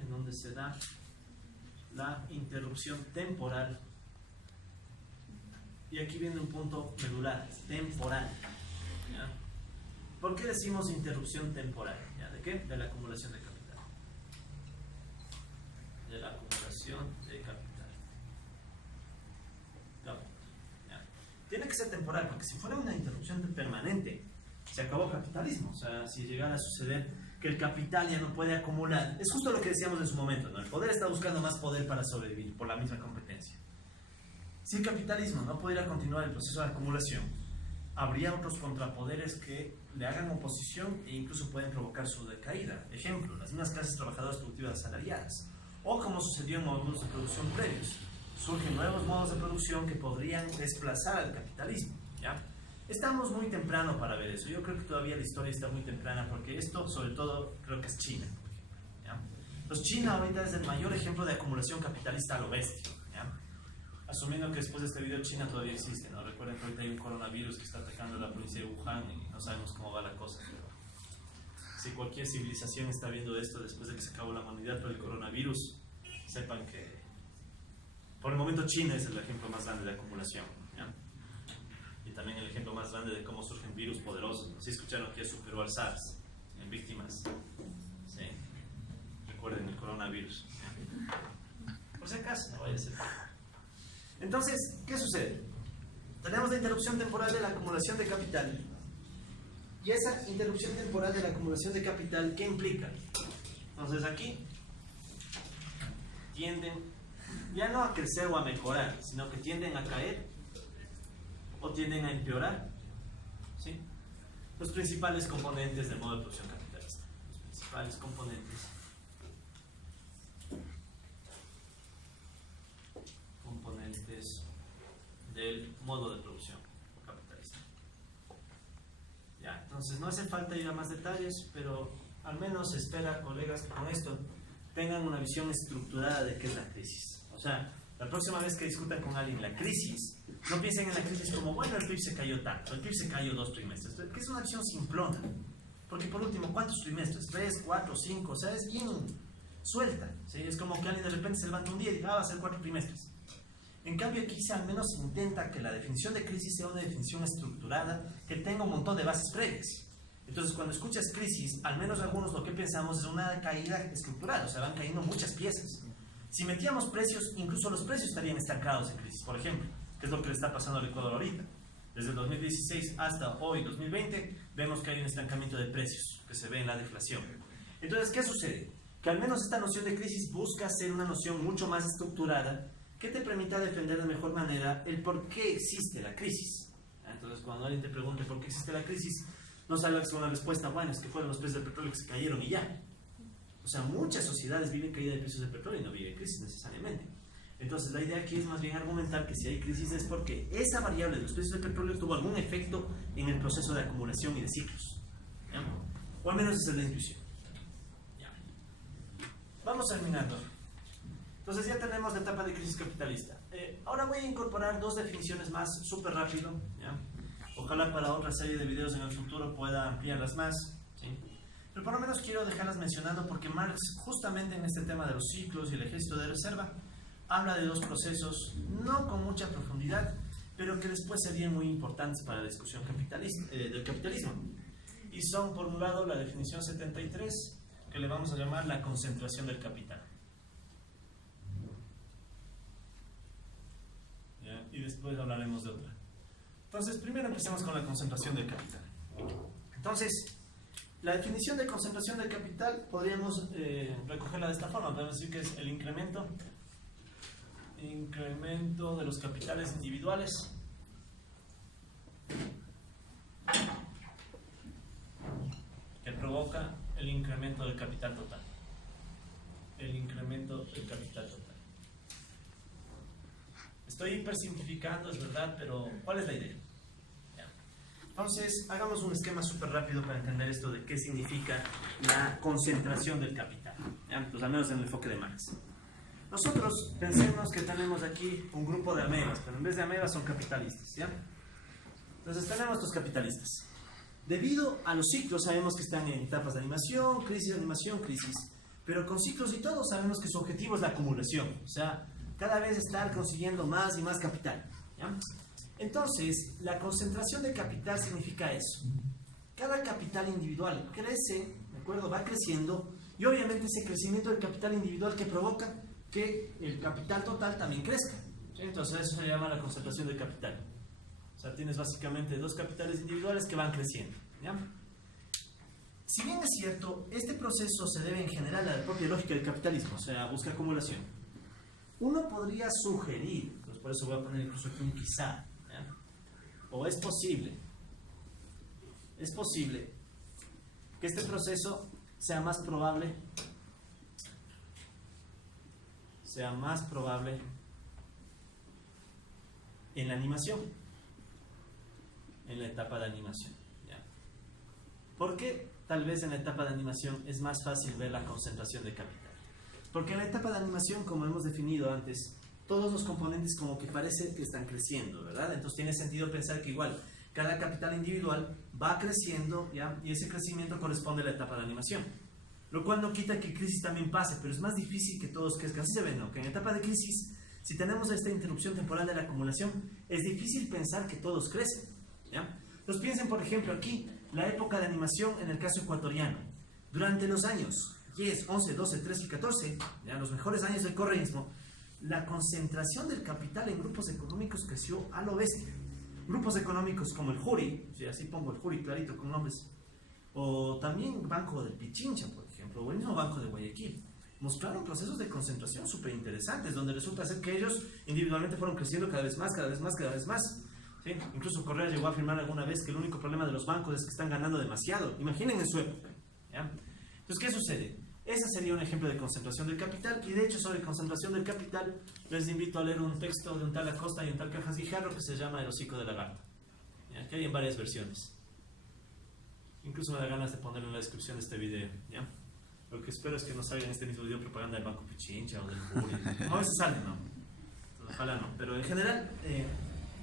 y aquí viene un punto medular, temporal. ¿Ya? ¿Por qué decimos interrupción temporal? ¿Ya? ¿De qué? De la acumulación de capital. De la acumulación de capital. ¿Ya? Tiene que ser temporal, porque si fuera una interrupción permanente, se acabó el capitalismo. O sea, si llegara a suceder que el capital ya no puede acumular, es justo lo que decíamos en su momento, ¿no? El poder está buscando más poder para sobrevivir por la misma competencia. Si el capitalismo no pudiera continuar el proceso de acumulación, habría otros contrapoderes que le hagan oposición e incluso pueden provocar su decaída. Ejemplo, las mismas clases trabajadoras productivas asalariadas, o como sucedió en modos de producción previos, surgen nuevos modos de producción que podrían desplazar al capitalismo. ¿Ya? Estamos muy temprano para ver eso. Yo creo que todavía la historia está muy temprana, porque esto, sobre todo, creo que es China. ¿Ya? Pues China ahorita es el mayor ejemplo de acumulación capitalista a lo bestia. ¿Ya? Asumiendo que después de este video China todavía existe, ¿no? Recuerden que ahorita hay un coronavirus que está atacando a la provincia de Wuhan y no sabemos cómo va la cosa. Pero si cualquier civilización está viendo esto después de que se acabó la humanidad por el coronavirus, sepan que por el momento China es el ejemplo más grande de acumulación. ¿Ya? Y también el ejemplo más grande de cómo surgen virus poderosos. ¿No? ¿Sí escucharon que superó al SARS en víctimas? Sí. Recuerden el coronavirus. ¿Ya? Por si acaso, no vaya a ser. Entonces, ¿qué sucede? Tenemos la interrupción temporal de la acumulación de capital. Y esa interrupción temporal de la acumulación de capital, ¿qué implica? Entonces aquí tienden ya no a crecer o a mejorar, sino que tienden a caer o tienden a empeorar, ¿sí? Los principales componentes del modo de producción capitalista. Los principales componentes del modo de producción capitalista. Ya, entonces no hace falta ir a más detalles, pero al menos se espera, colegas, que con esto tengan una visión estructurada de qué es la crisis. O sea, la próxima vez que discutan con alguien la crisis, no piensen en la crisis como, bueno, el PIB se cayó tanto, el PIB se cayó 2 trimestres, que es una visión simplona. Porque por último, ¿cuántos trimestres? 3, 4, 5, o sea, es bien suelta. ¿Sí? Es como que alguien de repente se levanta un día y dice, va a ser 4 trimestres. En cambio, aquí se al menos intenta que la definición de crisis sea una definición estructurada que tenga un montón de bases previas. Entonces, cuando escuchas crisis, al menos algunos lo que pensamos es una caída estructural, o sea, van cayendo muchas piezas. Si metíamos precios, incluso los precios estarían estancados en crisis, por ejemplo, que es lo que le está pasando al Ecuador ahorita. Desde el 2016 hasta hoy, 2020, vemos que hay un estancamiento de precios que se ve en la deflación. Entonces, ¿qué sucede? Que al menos esta noción de crisis busca ser una noción mucho más estructurada que te permita defender de mejor manera el por qué existe la crisis. Entonces, cuando alguien te pregunte por qué existe la crisis, no salgas con una respuesta, bueno, es que fueron los precios del petróleo que se cayeron y ya. O sea, muchas sociedades viven caída de precios del petróleo y no viven crisis necesariamente. Entonces, la idea aquí es más bien argumentar que si hay crisis es porque esa variable de los precios del petróleo tuvo algún efecto en el proceso de acumulación y de ciclos. ¿Ya? O al menos esa es la intuición. ¿Ya? Vamos terminando. Entonces ya tenemos la etapa de crisis capitalista. Ahora voy a incorporar 2 definiciones más, súper rápido. ¿Ya? Ojalá para otra serie de videos en el futuro pueda ampliarlas más. ¿Sí? Pero por lo menos quiero dejarlas mencionando porque Marx, justamente en este tema de los ciclos y el ejército de reserva, habla de 2 procesos, no con mucha profundidad, pero que después serían muy importantes para la discusión del capitalismo. Y son, por un lado, la definición 73, que le vamos a llamar la concentración del capital. Y después hablaremos de otra. Entonces, primero empecemos con la concentración del capital. Entonces, la definición de concentración del capital podríamos recogerla de esta forma. Podemos decir que es el incremento de los capitales individuales que provoca el incremento del capital total. El incremento del capital total. Estoy hipersimplificando, es verdad, pero ¿cuál es la idea? ¿Ya? Entonces, hagamos un esquema súper rápido para entender esto de qué significa la concentración del capital. ¿Ya? Pues al menos en el enfoque de Marx. Nosotros pensemos que tenemos aquí un grupo de amebas, pero en vez de amebas son capitalistas. ¿Ya? Entonces tenemos estos capitalistas. Debido a los ciclos sabemos que están en etapas de animación, crisis. Pero con ciclos y todo sabemos que su objetivo es la acumulación. O sea, cada vez estar consiguiendo más y más capital. ¿Ya? Entonces, la concentración de capital significa eso. Cada capital individual crece, ¿de acuerdo? Va creciendo y obviamente ese crecimiento del capital individual que provoca que el capital total también crezca. ¿Sí? Entonces eso se llama la concentración de capital. O sea, tienes básicamente dos capitales individuales que van creciendo. ¿Ya? Si bien es cierto, este proceso se debe en general a la propia lógica del capitalismo, o sea, busca acumulación. Uno podría sugerir, pues por eso voy a poner incluso aquí un quizá, ¿ya? O es posible que este proceso sea más probable en la animación, en la etapa de animación. ¿Ya? ¿Por qué tal vez en la etapa de animación es más fácil ver la concentración de capital? Porque en la etapa de animación, como hemos definido antes, todos los componentes como que parece que están creciendo, ¿verdad? Entonces tiene sentido pensar que igual cada capital individual va creciendo, ¿ya? Y ese crecimiento corresponde a la etapa de animación. Lo cual no quita que crisis también pase, pero es más difícil que todos crezcan. Así se ve, ¿no? Que en etapa de crisis, si tenemos esta interrupción temporal de la acumulación, es difícil pensar que todos crecen, ¿ya? Entonces piensen, por ejemplo, aquí, la época de animación en el caso ecuatoriano. Durante los años 10, 11, 12, 13 y 14, ¿ya? Los mejores años del correísmo, la concentración del capital en grupos económicos creció a lo bestia. Grupos económicos como el Juri, si así pongo el Juri clarito con nombres, o también Banco del Pichincha, por ejemplo, o el mismo Banco de Guayaquil, mostraron procesos de concentración súper interesantes, donde resulta ser que ellos individualmente fueron creciendo cada vez más. ¿Sí? Incluso Correa llegó a afirmar alguna vez que el único problema de los bancos es que están ganando demasiado. Imaginen en su época. ¿Ya? Entonces, ¿qué sucede? Ese sería un ejemplo de concentración del capital, y de hecho sobre concentración del capital les invito a leer un texto de un tal Acosta y un tal Cajas Guijarro que se llama El hocico de lagarto, ¿ya? Que hay en varias versiones. Incluso me da ganas de ponerlo en la descripción de este video, ¿ya? Lo que espero es que no salga en este mismo video propaganda del Banco Pichincha o del Juri. A veces sale, ¿no? Ojalá no. Pero en general, en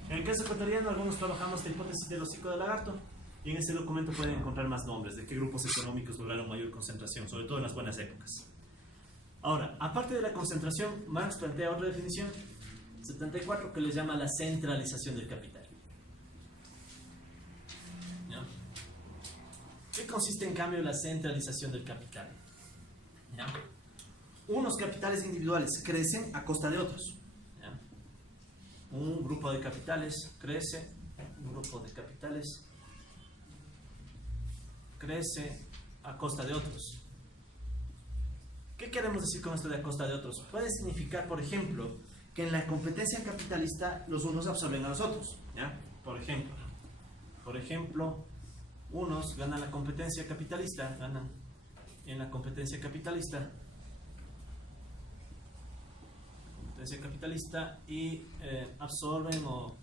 el caso ecuatoriano, algunos trabajamos la hipótesis del hocico de lagarto, y en ese documento pueden encontrar más nombres de qué grupos económicos lograron mayor concentración, sobre todo en las buenas épocas. Ahora, aparte de la concentración, Marx plantea otra definición, 74, que le llama la centralización del capital. ¿Ya? ¿Qué consiste en cambio la centralización del capital? ¿Ya? Unos capitales individuales crecen a costa de otros. ¿Ya? Un grupo de capitales crece, crece a costa de otros. ¿Qué queremos decir con esto de a costa de otros? Puede significar, por ejemplo, que en la competencia capitalista los unos absorben a los otros, ¿ya? Por ejemplo, unos ganan la competencia capitalista, ganan en la competencia capitalista y absorben, o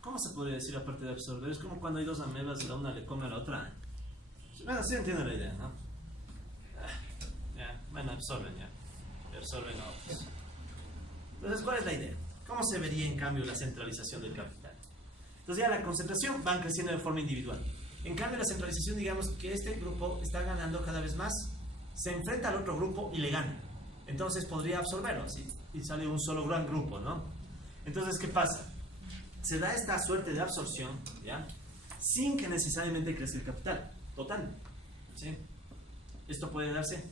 ¿cómo se podría decir aparte de absorber? Es como cuando hay dos amebas y la una le come a la otra. Bueno, sí entienden la idea, ¿no? Bueno, absorben a otros. Entonces, ¿cuál es la idea? ¿Cómo se vería en cambio la centralización del capital? Entonces ya la concentración van creciendo de forma individual. En cambio la centralización, digamos que este grupo está ganando cada vez más, se enfrenta al otro grupo y le gana. Entonces podría absorberlo, ¿sí? Y sale un solo gran grupo, ¿no? Entonces, ¿qué pasa? Se da esta suerte de absorción, ¿ya? Sin que necesariamente crezca el capital total, ¿sí? Esto puede darse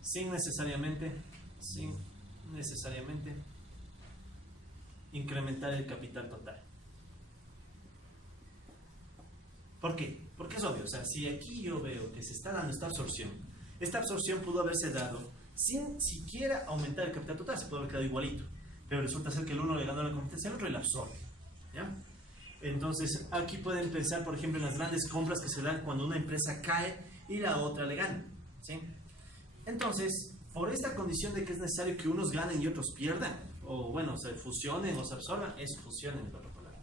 sin necesariamente incrementar el capital total. ¿Por qué? Porque es obvio, o sea, si aquí yo veo que se está dando esta absorción pudo haberse dado sin siquiera aumentar el capital total, se puede haber quedado igualito, pero resulta ser que el uno le ganó la competencia al otro y la absorbe, ¿ya? Entonces, aquí pueden pensar, por ejemplo, en las grandes compras que se dan cuando una empresa cae y la otra le gana, ¿sí? Entonces, por esta condición de que es necesario que unos ganen y otros pierdan, o bueno, se fusionen o se absorban, es fusionen, por la palabra.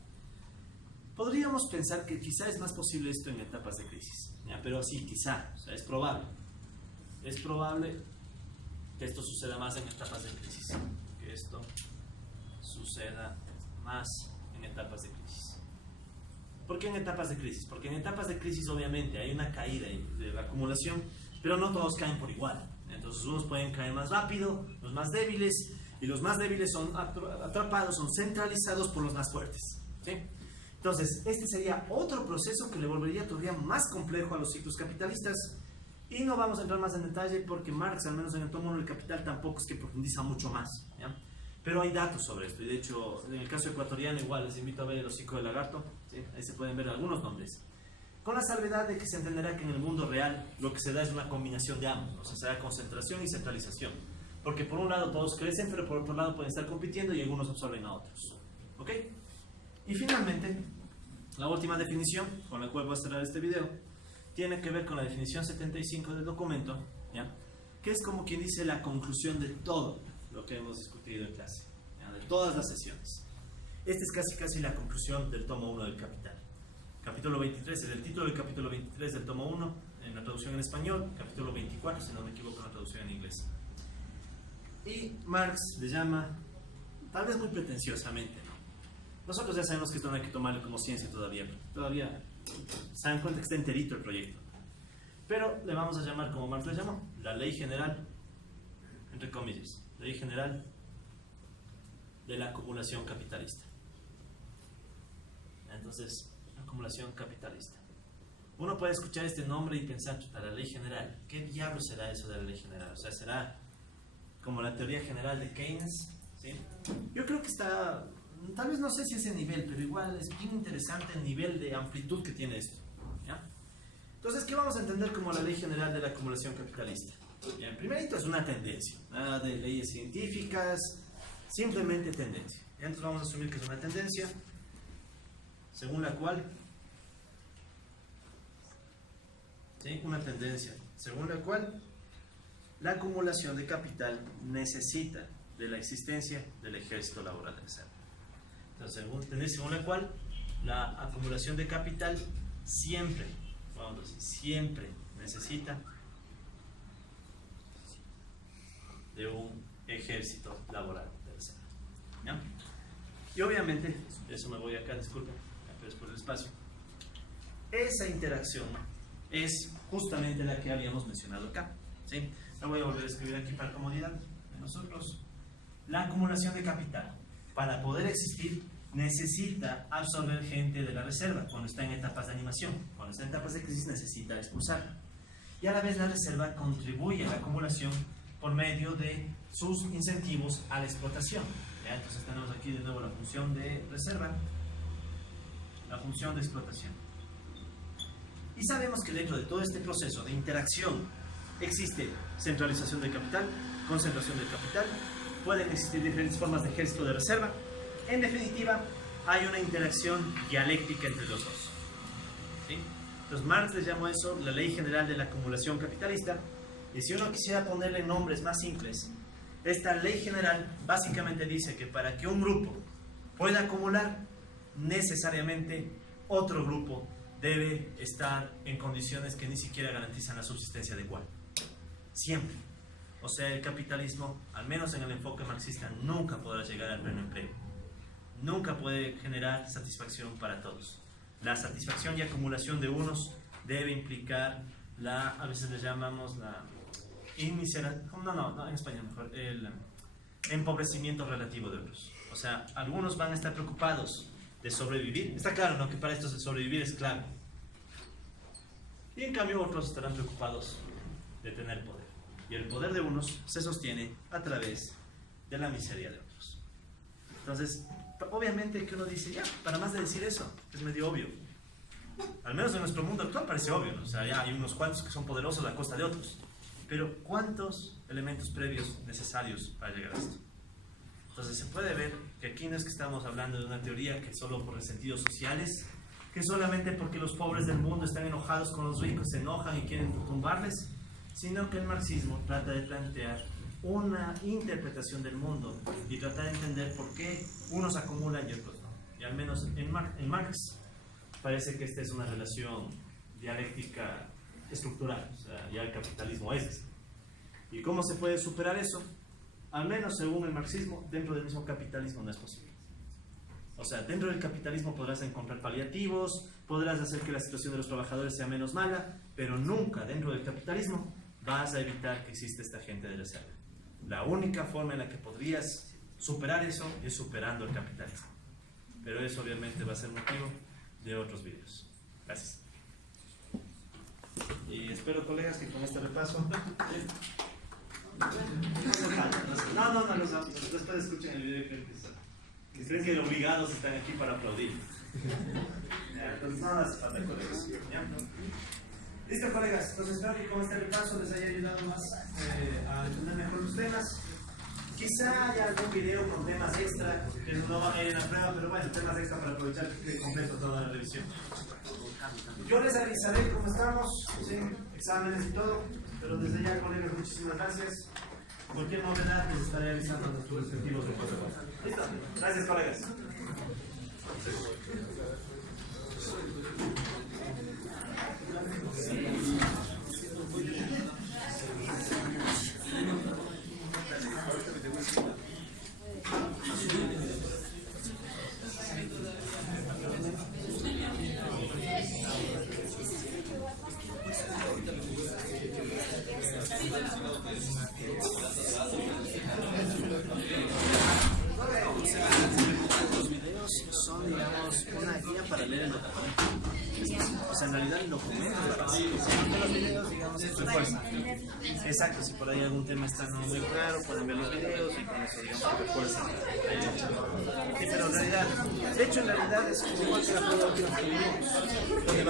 podríamos pensar que quizá es más posible esto en etapas de crisis, ¿ya? Pero sí, quizá, o sea, es probable. Es probable que esto suceda más en etapas de crisis, que esto suceda más en etapas de crisis. ¿Por qué en etapas de crisis? Porque en etapas de crisis obviamente hay una caída de la acumulación, pero no todos caen por igual. Entonces unos pueden caer más rápido, los más débiles, y los más débiles son atrapados, son centralizados por los más fuertes, ¿sí? Entonces, este sería otro proceso que le volvería todavía más complejo a los ciclos capitalistas, y no vamos a entrar más en detalle porque Marx, al menos en el tomo 1 del Capital, tampoco es que profundiza mucho más, ¿ya? Pero hay datos sobre esto, y de hecho, en el caso ecuatoriano igual, les invito a ver el hocico del lagarto, ¿sí? Ahí se pueden ver algunos nombres. Con la salvedad de que se entenderá que en el mundo real lo que se da es una combinación de ambos, o sea, se da concentración y centralización. Porque por un lado todos crecen, pero por otro lado pueden estar compitiendo y algunos absorben a otros. ¿Ok? Y finalmente, la última definición con la cual voy a cerrar este video tiene que ver con la definición 75 del documento, ¿ya? Que es como quien dice la conclusión de todo lo que hemos discutido en clase, ¿ya? De todas las sesiones. Esta es casi la conclusión del tomo 1 del Capital. Capítulo 23 es el título del capítulo 23 del tomo 1 en la traducción en español, capítulo 24 si no me equivoco en la traducción en inglés. Y Marx le llama, tal vez muy pretenciosamente, ¿no? Nosotros ya sabemos que esto no hay que tomarlo como ciencia todavía se dan cuenta que está enterito el proyecto. Pero le vamos a llamar como Marx le llamó, la ley general, entre comillas, ley general de la acumulación capitalista. Entonces, acumulación capitalista. Uno puede escuchar este nombre y pensar, chuta, la ley general, ¿qué diablo será eso de la ley general? O sea, ¿será como la teoría general de Keynes? ¿Sí? Yo creo que está, tal vez no sé si ese nivel, pero igual es bien interesante el nivel de amplitud que tiene esto, ¿ya? Entonces, ¿qué vamos a entender como la ley general de la acumulación capitalista? Bien, primerito es una tendencia, nada de leyes científicas, simplemente tendencia. ¿Ya? Entonces vamos a asumir que es una tendencia según la cual, ¿sí? Una tendencia según la cual la acumulación de capital necesita de la existencia del ejército laboral de reserva. Entonces, según la cual la acumulación de capital siempre necesita de un ejército laboral de reserva, ¿ya? Y obviamente, eso me voy acá, disculpen, pero es por el espacio. Esa interacción es justamente la que habíamos mencionado acá, ¿sí? La voy a volver a escribir aquí para comodidad de nosotros. La acumulación de capital, para poder existir, necesita absorber gente de la reserva cuando está en etapas de animación. Cuando está en etapas de crisis necesita expulsar. Y a la vez la reserva contribuye a la acumulación por medio de sus incentivos a la explotación. ¿Ya? Entonces tenemos aquí de nuevo la función de reserva, la función de explotación. Y sabemos que dentro de todo este proceso de interacción existe centralización del capital, concentración del capital, pueden existir diferentes formas de ejército de reserva. En definitiva, hay una interacción dialéctica entre los dos, ¿sí? Entonces Marx le llamó eso la ley general de la acumulación capitalista, y si uno quisiera ponerle nombres más simples, esta ley general básicamente dice que para que un grupo pueda acumular, necesariamente otro grupo debe estar en condiciones que ni siquiera garantizan la subsistencia adecuada. Siempre. O sea, el capitalismo, al menos en el enfoque marxista, nunca podrá llegar al pleno empleo. Nunca puede generar satisfacción para todos. La satisfacción y acumulación de unos debe implicar a veces le llamamos la en español mejor, el empobrecimiento relativo de otros. O sea, algunos van a estar preocupados de sobrevivir. Está claro, ¿no?, que para esto sobrevivir es clave. Y en cambio otros estarán preocupados de tener poder. Y el poder de unos se sostiene a través de la miseria de otros. Entonces, obviamente que uno dice, ya, para más de decir eso, es medio obvio. Al menos en nuestro mundo actual parece obvio, ¿no? O sea, ya hay unos cuantos que son poderosos a costa de otros. Pero, ¿cuántos elementos previos necesarios para llegar a esto? Entonces, se puede ver que aquí no es que estamos hablando de una teoría que solo por resentidos sociales, que solamente porque los pobres del mundo están enojados con los ricos, se enojan y quieren tumbarles, sino que el marxismo trata de plantear una interpretación del mundo y trata de entender por qué unos acumulan y otros no. Y al menos en Marx, parece que esta es una relación dialéctica estructural, o sea, ya el capitalismo es así. ¿Y cómo se puede superar eso? Al menos según el marxismo, dentro del mismo capitalismo no es posible. O sea, dentro del capitalismo podrás encontrar paliativos, podrás hacer que la situación de los trabajadores sea menos mala, pero nunca dentro del capitalismo vas a evitar que exista esta gente de reserva. La única forma en la que podrías superar eso es superando el capitalismo. Pero eso obviamente va a ser motivo de otros videos. Gracias. Y espero, colegas, que con este repaso... No, después escuchen el video que creen que obligados están aquí para aplaudir. Entonces no hace falta, colegas. ¿Ya? Listo, colegas, entonces espero que con este repaso les haya ayudado más a entender mejor los temas. Quizá haya algún video con temas extra que no van a ir en la prueba, pero bueno, temas extra para aprovechar que completo toda la revisión. Yo les avisaré cómo estamos, ¿sí? Exámenes y todo, pero desde ya, colegas, muchísimas gracias. Cualquier novedad les estaré avisando a nuestros respectivos reportes. ¿Listo? Gracias, colegas. Los videos son, digamos, una guía para leer el documento. O sea, en realidad el documento es la base. Los videos, digamos, es refuerza. Exacto, si por ahí algún tema está no muy claro, pueden ver los videos y con eso, digamos, refuerza. Sí, pero en realidad, de hecho, en realidad es igual que la prueba que tuvimos, donde va a